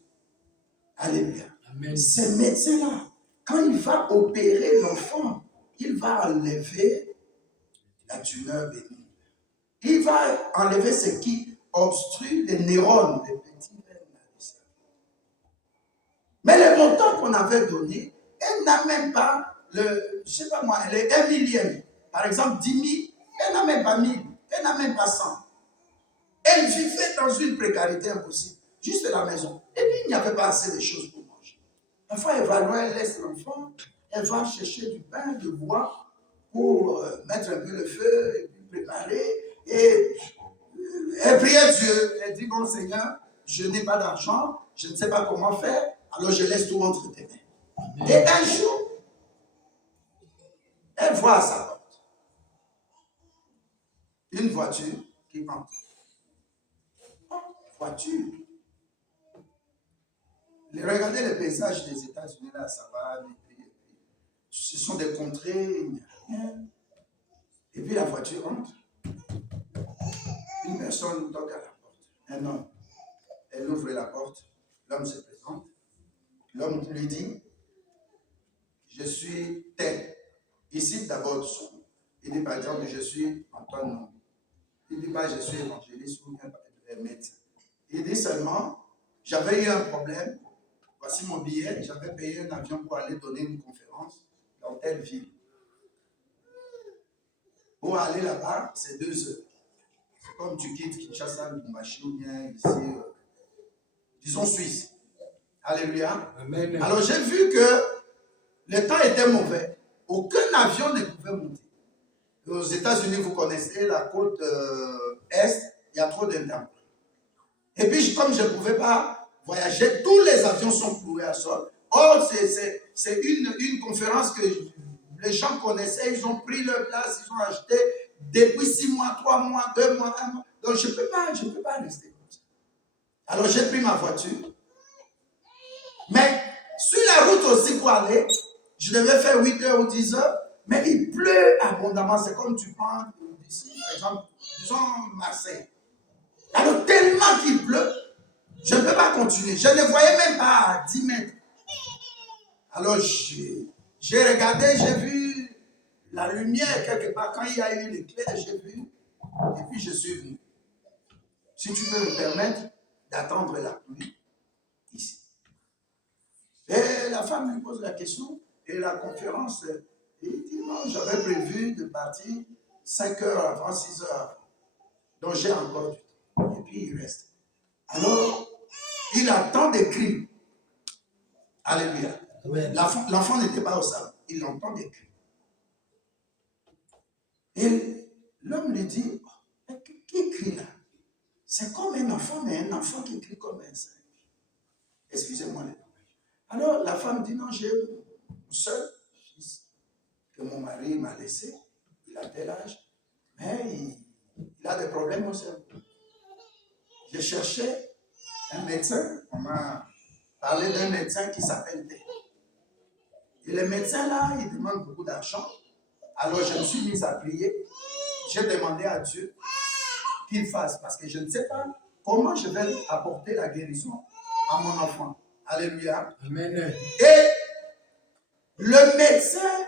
Alléluia. Amen. Ce médecin-là, quand il va opérer l'enfant, il va enlever la tumeur bénigne. Il va enlever ce qui obstrue les neurones, les petits veines. Mais le montant qu'on avait donné, elle n'a même pas le, je sais pas moi, elle est 1 millième. Par exemple, 10 000, elle n'a même pas 1000, elle n'a même pas 100. Elle vivait dans une précarité impossible, juste la maison. Et puis, il n'y avait pas assez de choses pour manger. Parfois, elle va loin, elle laisse l'enfant, elle va chercher du pain, du bois, pour mettre un peu le feu, et puis préparer. Et elle priait Dieu. Elle dit, bon Seigneur, je n'ai pas d'argent, je ne sais pas comment faire, alors je laisse tout entre tes mains. Et un jour, elle voit à sa porte une voiture qui entre. Voiture. Regardez les paysages des États-Unis, là, ça va. Ce sont des contrées, il n'y a rien. Et puis la voiture entre. Une personne toque à la porte. Un homme. Elle ouvre la porte. L'homme se présente. L'homme lui dit, je suis tel. Il cite d'abord son nom. Il dit par exemple, je suis Antoine. Il dit pas, je suis évangéliste ou un médecin. Il dit seulement, j'avais eu un problème. Voici mon billet. J'avais payé un avion pour aller donner une conférence dans telle ville. Pour aller là-bas, c'est 2 heures. C'est comme tu quittes Kinshasa, Lubumbashi ou bien ici, disons Suisse. Alléluia. Amen. Alors j'ai vu que le temps était mauvais. Aucun avion ne pouvait monter. Aux États-Unis, vous connaissez la côte Est, il y a trop d'internes. Et puis, comme je ne pouvais pas voyager, tous les avions sont cloués à sol. Or, c'est une conférence que les gens connaissaient, ils ont pris leur place, ils ont acheté depuis 6 mois, 3 mois, 2 mois, 1 mois. Donc, je ne peux pas rester comme ça. Alors, j'ai pris ma voiture. Mais sur la route aussi pour aller, je devais faire 8 heures ou 10 heures, mais il pleut abondamment. C'est comme tu prends d'ici, par exemple, disons Marseille. Alors, tellement qu'il pleut, je ne peux pas continuer. Je ne voyais même pas à 10 mètres. Alors, j'ai regardé, j'ai vu la lumière quelque part. Quand il y a eu l'éclair, j'ai vu. Et puis, je suis venu. Si tu peux me permettre d'attendre la pluie ici. Et la femme lui pose la question. Et la conférence, il dit non, j'avais prévu de partir 5 heures avant, 6 heures avant. Donc, j'ai encore du temps. Et puis, il reste. Alors, il attend des cris. Alléluia. L'enfant n'était pas au salon. Il entend des cris. Et l'homme lui dit, qui crie là? C'est comme un enfant, mais un enfant qui crie comme un singe. Excusez-moi. Alors, la femme dit, non, j'ai un seul fils que mon mari m'a laissé. Il a tel âge, mais il a des problèmes au cerveau. J'ai cherché un médecin. On m'a parlé d'un médecin qui s'appelle T. Et le médecin là, il demande beaucoup d'argent. Alors je me suis mise à prier. J'ai demandé à Dieu qu'il fasse parce que je ne sais pas comment je vais apporter la guérison à mon enfant. Alléluia. Amen. Et le médecin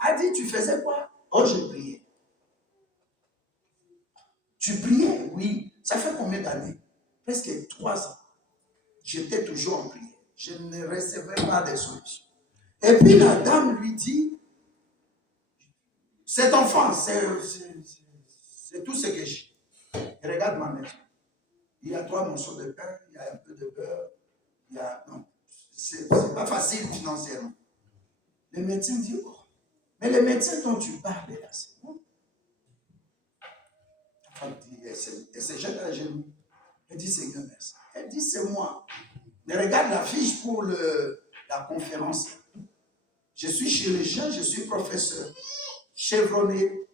a dit, tu faisais quoi? Oh, je priais. Tu priais? Oui. Ça fait combien d'années? Presque 3 ans. J'étais toujours en prière. Je ne recevais pas de solution. Et puis la dame lui dit, cet enfant, c'est tout ce que j'ai. Regarde ma maison. Il y a 3 morceaux de pain, il y a un peu de beurre, il y a... Non, c'est pas facile financièrement. Le médecin dit, oh, mais le médecin dont tu parles là, c'est moi. La femme dit, elle se jette à genoux. Elle dit, Seigneur, merci. Elle dit, c'est moi. Mais regarde la fiche pour la conférence. Je suis chirurgien, je suis professeur, chevronné,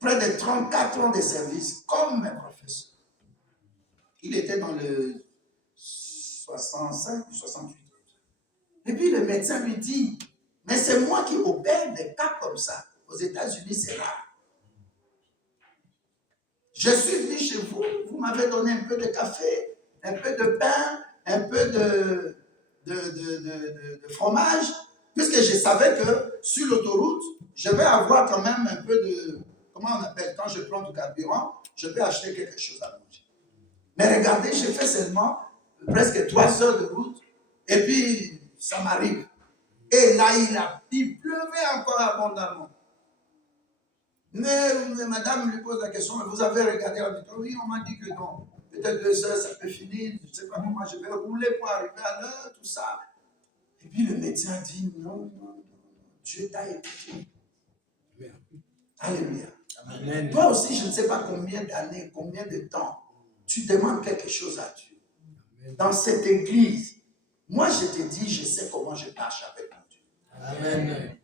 près de 34 ans de service comme un professeur. Il était dans le 65 ou 68. Et puis le médecin lui dit, mais c'est moi qui opère des cas comme ça. Aux États-Unis, c'est rare. Je suis venu chez vous, vous m'avez donné un peu de café, un peu de pain, un peu de fromage, puisque je savais que sur l'autoroute, je vais avoir quand même un peu de, comment on appelle, quand je prends du carburant, je peux acheter quelque chose à manger. Mais regardez, j'ai fait seulement presque 3 heures de route, et puis ça m'arrive. Et là, il pleuvait encore abondamment. Mais madame lui pose la question, mais vous avez regardé la météo? Oui, on m'a dit que non. Peut-être 2 heures, ça peut finir. Je ne sais pas comment je vais rouler pour arriver à l'heure, tout ça. Et puis le médecin dit, non, Dieu t'a écouté. Alléluia. Amen. Toi aussi, je ne sais pas combien d'années, combien de temps, tu demandes quelque chose à Dieu. Dans cette église, moi je te dis, je sais comment je marche avec mon Dieu. Amen.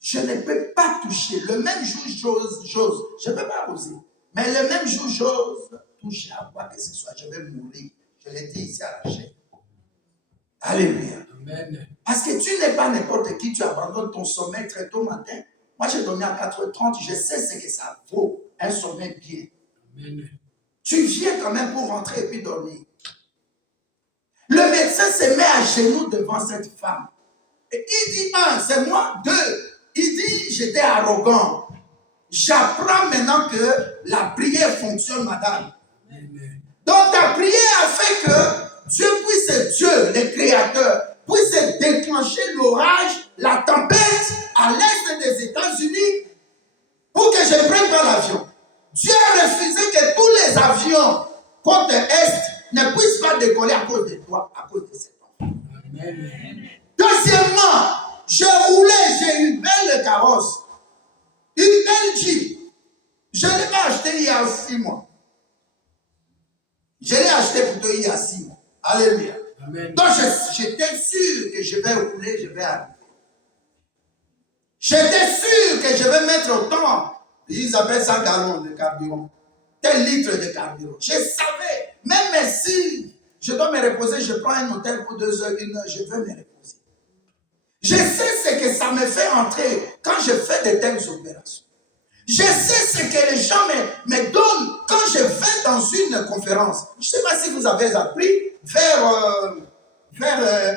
Je ne peux pas toucher. Le même jour, j'ose. Je ne peux pas oser. Mais le même jour, j'ose toucher à quoi que ce soit. Je vais mourir. Je l'ai dit ici à la chaîne. Alléluia. Amen. Parce que tu n'es pas n'importe qui. Tu abandonnes ton sommeil très tôt matin. Moi, j'ai dormi à 4h30. Je sais ce que ça vaut. Un sommeil bien. Amen. Tu viens quand même pour rentrer et puis dormir. Le médecin se met à genoux devant cette femme. Et il dit, 1, c'est moi. 2, il dit, j'étais arrogant. J'apprends maintenant que la prière fonctionne, madame. Amen. Donc ta prière a fait que Dieu puisse, Dieu, le Créateur, puisse déclencher l'orage, la tempête à l'est des États-Unis pour que je prenne pas l'avion. Dieu a refusé que tous les avions côte est ne puissent pas décoller à cause de toi, à cause de cet enfant. Amen. Deuxièmement, je roulais, j'ai une belle carrosse, une belle Jeep. Je ne l'ai pas acheté il y a 6 mois. Je l'ai acheté plutôt il y a 6 mois. Alléluia. Amen. Donc j'étais sûr que je vais rouler, je vais arriver. J'étais sûr que je vais mettre autant, ils appellent ça gallons de carburant, tel litre de carburant. Je savais, même si je dois me reposer, je prends un hôtel pour 2 heures, 1 heure, je vais me reposer. Je sais ce que ça me fait entrer quand je fais de telles opérations. Je sais ce que les gens me donnent quand je vais dans une conférence. Je ne sais pas si vous avez appris vers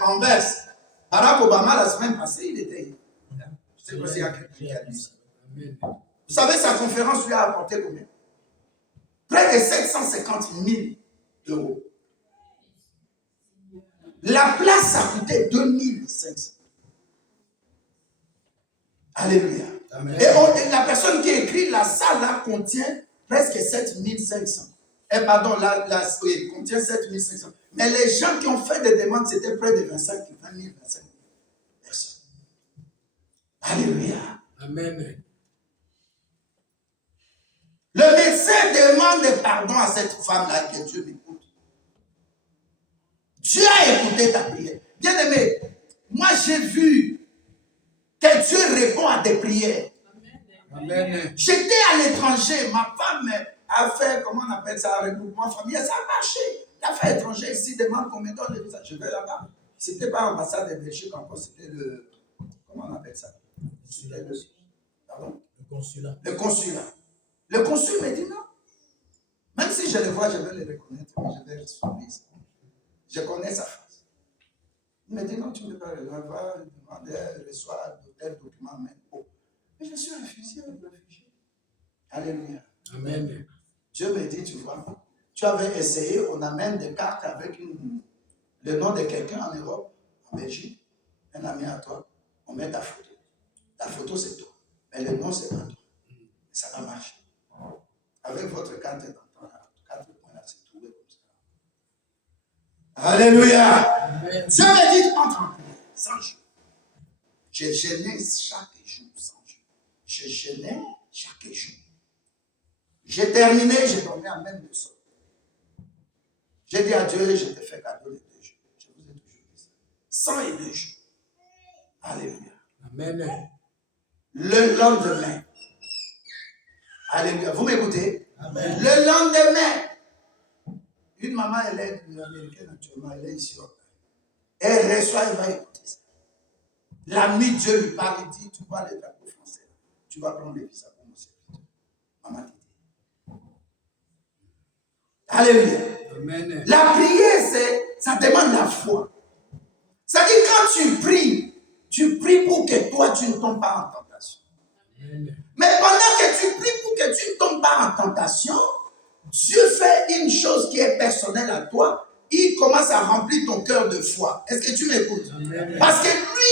Anvers. Barack Obama, la semaine passée, il était. Je ne sais pas s'il y a quelqu'un qui a dit ça. Amen. Vous savez, sa conférence lui a apporté combien? Près de 750 000 euros. La place a coûté 2500. Alléluia. Amen. Et la personne qui écrit la salle là contient presque 7500. Pardon, oui, contient 7500. Mais les gens qui ont fait des demandes, c'était près de 20 000 25 000 personnes. Alléluia. Amen. Le médecin demande pardon à cette femme-là, que Dieu m'écoute. Dieu a écouté ta prière. Bien aimé, moi j'ai vu que Dieu répond à des prières. Amen. J'étais à l'étranger, ma femme a fait, comment on appelle ça, un regroupement familial, ça a marché. L'affaire étrangère ici demande qu'on me donne le visa. Je vais là-bas. C'était pas l'ambassade de Belgique encore, c'était le, comment on appelle ça? C'était le, pardon? Le consulat. Le consulat. Le consul me dit non. Même si je le vois, je vais le reconnaître, mais je vais suivre ça. Je connais sa face. Il me dit non, tu ne peux pas le voir, va demander, reçoit tel document, même. Oh. Mais je suis réfugié. Alléluia. Amen. Dieu me dit, tu vois, tu avais essayé, on amène des cartes avec le nom de quelqu'un en Europe, en Belgique, un ami à toi, on met ta photo. La photo, c'est toi. Mais le nom, c'est pas toi. Et ça va marcher. Avec votre carte d'identité, 4 points là, c'est trouvé comme ça. Alléluia. Amen. Dieu me dit, entre en prière, sans jour. Je jeûnais chaque jour, sans jour. Je jeûnais chaque jour. J'ai terminé, j'ai dormi à même le sol. J'ai dit à Dieu, je te fais cadeau les 2 jours. Je vous ai toujours dit ça. 102 jours. Alléluia. Amen. Le lendemain. Alléluia. Vous m'écoutez? Amen. Le lendemain. Une maman, elle est américaine actuellement, elle est ici. Elle reçoit, elle va écouter ça. La nuit, Dieu lui parle, il dit, tu vois les drapeaux français. Tu vas prendre les visas pour mon serviteur. Maman dit. Alléluia. Amen. La prière, ça demande la foi. C'est-à-dire quand tu pries pour que toi, tu ne tombes pas en tentation. Amen. Mais pendant que tu pries pour que tu ne tombes pas en tentation, Dieu fait une chose qui est personnelle à toi. Il commence à remplir ton cœur de foi. Est-ce que tu m'écoutes? Amen. Parce que lui,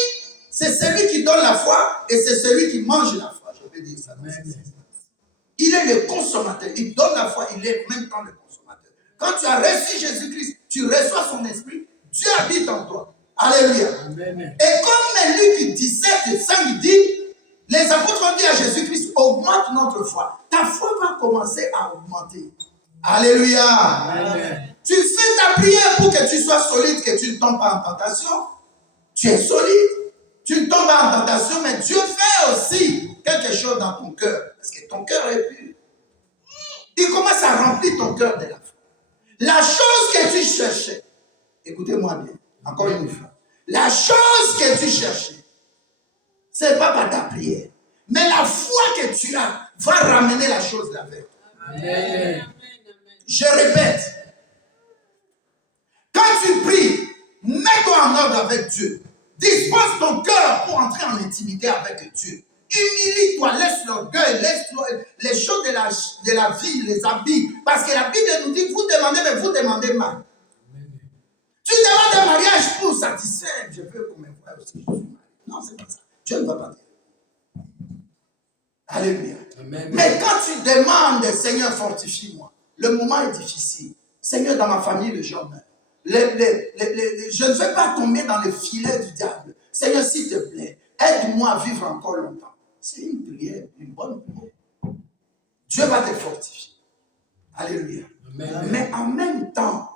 c'est celui qui donne la foi et c'est celui qui mange la foi. Je peux dire ça. Amen. Il est le consommateur. Il donne la foi, il est en même temps le consommateur. Quand tu as reçu Jésus-Christ, tu reçois son esprit, Dieu habite en toi. Alléluia. Amen. Et comme Luc 17, 5 dit, les apôtres ont dit à Jésus-Christ, augmente notre foi. Ta foi va commencer à augmenter. Alléluia. Amen. Tu fais ta prière pour que tu sois solide, que tu ne tombes pas en tentation. Tu es solide. Tu ne tombes pas en tentation, mais Dieu fait aussi quelque chose dans ton cœur. Parce que ton cœur est pur. Il commence à remplir ton cœur de la foi. La chose que tu cherchais, écoutez-moi bien, encore une fois. La chose que tu cherchais, ce n'est pas par ta prière. Mais la foi que tu as va ramener la chose là vers toi. Amen. Je répète. Quand tu pries, mets-toi en ordre avec Dieu. Dispose ton cœur pour entrer en intimité avec Dieu. Humilie-toi, laisse l'orgueil, laisse les choses de la vie, les habits. Parce que la Bible nous dit, vous demandez, mais vous demandez mal. Tu demandes un mariage pour satisfaire. Je veux qu'on me voie aussi. Je suis marié. Non, c'est pas ça. Dieu ne va pas dire. Alléluia. Amen. Mais quand tu demandes, Seigneur, fortifie-moi. Le moment est difficile. Seigneur, dans ma famille, les gens meurent. Je ne veux pas tomber dans le filet du diable. Seigneur, s'il te plaît, aide-moi à vivre encore longtemps. C'est une prière, une bonne prière. Dieu va te fortifier. Alléluia. Amen. Mais en même temps,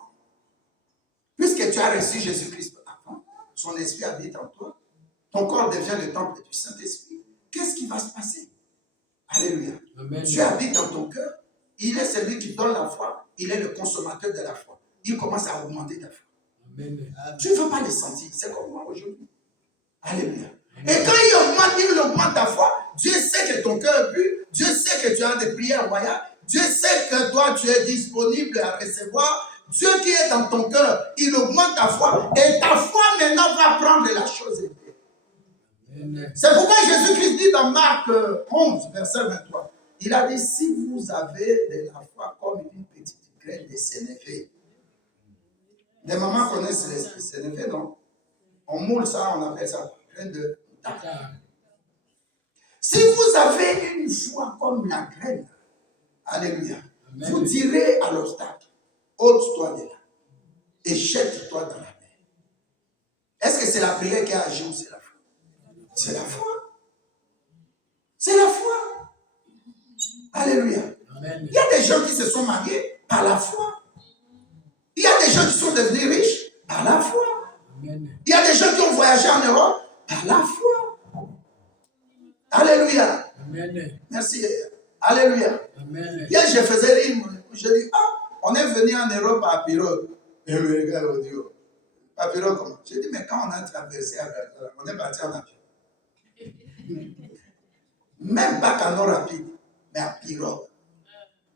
puisque tu as reçu Jésus-Christ avant, son esprit habite en toi, ton corps devient le temple du Saint-Esprit. Qu'est-ce qui va se passer? Alléluia. Amen. Dieu habite dans ton cœur. Il est celui qui donne la foi. Il est le consommateur de la foi. Il commence à augmenter ta foi. Amen. Tu ne veux pas le sentir. C'est comme moi aujourd'hui. Alléluia. Et quand il augmente ta foi, Dieu sait que ton cœur est pur. Dieu sait que tu as des prières royales. Dieu sait que toi, tu es disponible à recevoir. Dieu qui est dans ton cœur, il augmente ta foi. Et ta foi maintenant va prendre la chose élevée. Amen. C'est pourquoi Jésus-Christ dit dans Marc 11, verset 23, il a dit, si vous avez de la foi comme une petite graine de sénévé. Les mamans connaissent les sénévé, non? On moule ça, on appelle ça graine de moutarde. Si vous avez une foi comme la graine, alléluia, Amen. vous direz à l'obstacle, ôte-toi de là et jette-toi dans la mer. Est-ce que c'est la prière qui a agi ou c'est la foi? C'est la foi. C'est la foi. Alléluia. Amen. Il y a des gens qui se sont mariés par la foi. Il y a des gens qui sont devenus riches par la foi. Amen. Il y a des gens qui ont voyagé en Europe par la foi. Alléluia. Amen. Merci. Alléluia. Amen. Hier, je faisais rire. Je dis, on est venu en Europe à pirogue. Et le gars me dit, à pirogue comment? J'ai dit, mais quand on a traversé, on est parti en avion. Même pas canot rapide, mais à pirogue.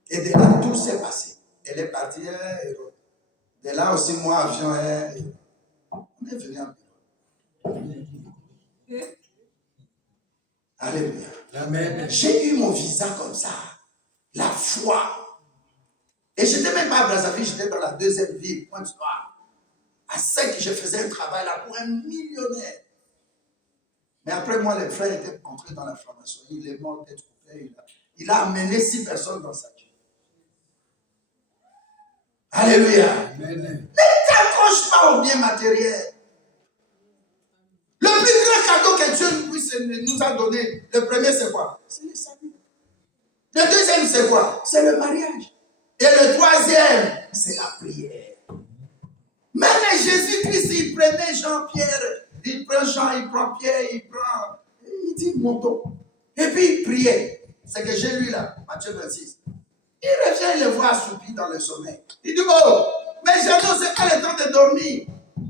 Et de là, tout s'est passé. Elle est partie à Europe. De là aussi, moi, avion, on est venu en pirogue. Alléluia. Amen. J'ai eu mon visa comme ça. La foi. Et je n'étais même pas à Brazzaville, j'étais dans la deuxième ville, Pointe-Noire. À 5, je faisais un travail là pour un millionnaire. Mais après moi, les frères étaient entrés dans la formation. Il est mort, tête coupée. Il a amené 6 personnes dans sa vie. Alléluia. Amen. Ne t'accroche pas au bien matériel. Le plus grand cadeau que Dieu nous a donné, le premier c'est quoi? C'est le salut. Le deuxième c'est quoi? C'est le mariage. Et le troisième, c'est la prière. Même Jésus-Christ, il prenait Jean-Pierre, il prend Jean, il prend Pierre, il dit montons. Et puis il priait. C'est que j'ai lu là, Matthieu 26. Il revient, il le voit assoupi dans le sommeil. Il dit, oh, mais Jean, c'est pas le temps de dormir.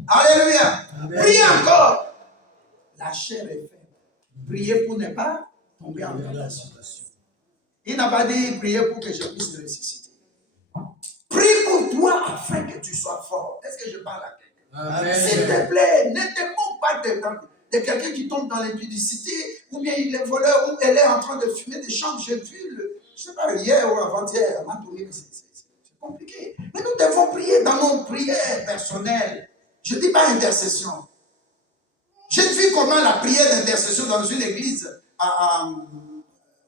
Alléluia. Amen. Prie encore. La chair est faible. Priez pour ne pas tomber en tentation. Il n'a pas dit prier pour que je puisse ressusciter. Prie pour toi afin que tu sois fort. Est-ce que je parle à quelqu'un? S'il te plaît, ne te moque pas de quelqu'un qui tombe dans l'impudicité, ou bien il est voleur, ou elle est en train de fumer des champs. J'ai vu, je ne sais pas, hier ou avant-hier, c'est compliqué. Mais nous devons prier dans nos prières personnelles. Je ne dis pas intercession. J'ai vu comment la prière d'intercession dans une église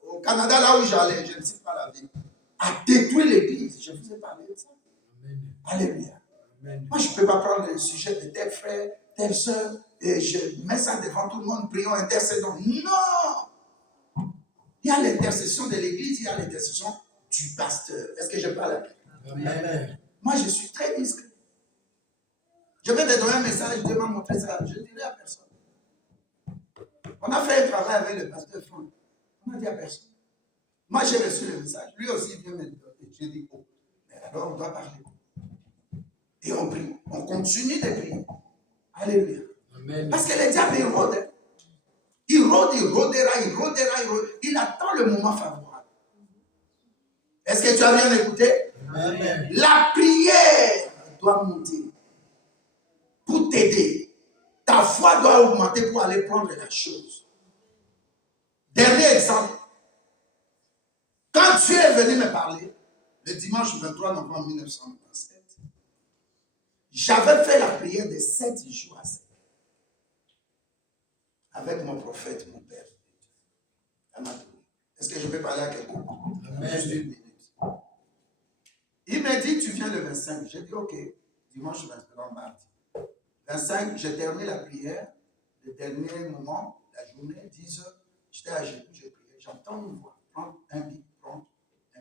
au Canada, là où j'allais, je ne cite pas la ville, a détruit l'église. Je vous ai parlé de ça. Alléluia. Moi, je ne peux pas prendre le sujet de tel frère, telle soeur, et je mets ça devant tout le monde, prions, intercédons. Non! Il y a l'intercession de l'église, il y a l'intercession du pasteur. Est-ce que je parle à quelqu'un? Moi, je suis très discret. Je vais te donner un message, Dieu m'a montré ça, je ne dirai à personne. On a fait un travail avec le pasteur Franck. On n'a dit à personne. Moi, j'ai reçu le message. Lui aussi vient me dire. J'ai dit, oh, mais alors on doit parler. Et on prie. On continue de prier. Alléluia. Amen. Parce que le diable, il rôde. Il rôde, il rôdera, il rôdera, il rôdera. Il attend le moment favorable. Est-ce que tu as bien écouté? Amen. La prière doit monter pour t'aider. Ta foi doit augmenter pour aller prendre la chose. Dernier exemple. Quand Dieu est venu me parler, le dimanche 23 novembre 1997, j'avais fait la prière de 7 jours à 7 avec mon prophète, mon père. Est-ce que je peux parler à quelqu'un? Juste une minute. Il m'a dit, tu viens le 25. J'ai dit, ok, dimanche 23 mardi. 25, j'ai terminé la prière. Le dernier moment, la journée, 10 heures, j'étais à genoux, j'ai prié. J'entends une voix, prendre un bic, prendre un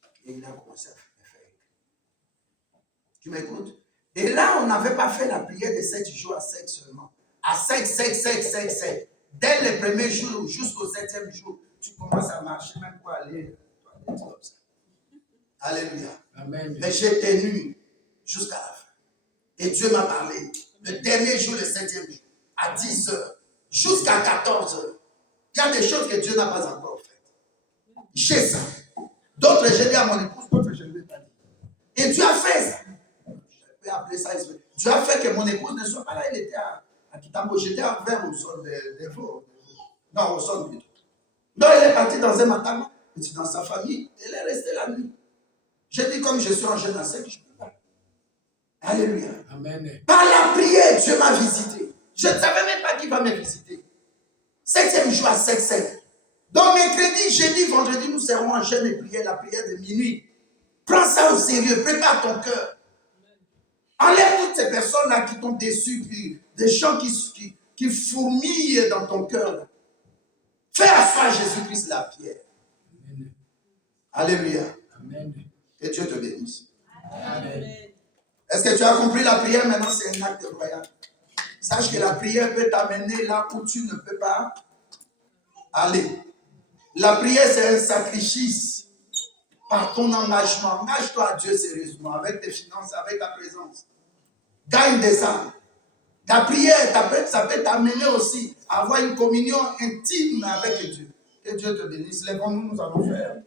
papier. Et il a commencé à me faire écrire. Tu m'écoutes? Et là, on n'avait pas fait la prière de 7 jours à 7 seulement. À 7. Dès le premier jour jusqu'au 7e jour, tu commences à marcher même pour aller comme ça. Alléluia. Amen. Mais j'ai tenu jusqu'à la fin. Et Dieu m'a parlé. Le dernier jour, le 7e jour, à 10 heures, jusqu'à 14 heures. Il y a des choses que Dieu n'a pas encore faites. J'ai ça. D'autres, j'ai dit à mon épouse, d'autres, je ne l'ai pas dit. Et Dieu a fait ça. Je peux appeler ça. Dieu a fait que mon épouse ne soit pas là. Elle était à Kitambo. J'étais vers au sol des veaux. Non, au sol plutôt. Donc, elle est partie dans un matin. Dans sa famille. Elle est restée la nuit. J'ai dit, comme je suis en jeune à 5, je ne peux pas. Alléluia. Amen. Par la prière, Dieu m'a visité. Je ne savais même pas qui va me visiter. 7e jour à 7. Donc, mercredi, jeudi, vendredi, nous serons en jeûne et prière, la prière de minuit. Prends ça au sérieux, prépare ton cœur. Enlève toutes ces personnes-là qui t'ont déçu, puis des gens qui fourmillent dans ton cœur. Fais asseoir Jésus-Christ la pierre. Amen. Alléluia. Amen. Que Dieu te bénisse. Amen. Est-ce que tu as compris la prière? Maintenant, c'est un acte royal. Sache que la prière peut t'amener là où tu ne peux pas aller. La prière, c'est un sacrifice par ton engagement. Engage-toi à Dieu sérieusement, avec tes finances, avec ta présence. Gagne des âmes. Ta prière, ça peut t'amener aussi à avoir une communion intime avec Dieu. Que Dieu te bénisse. Lèvons-nous, nous allons faire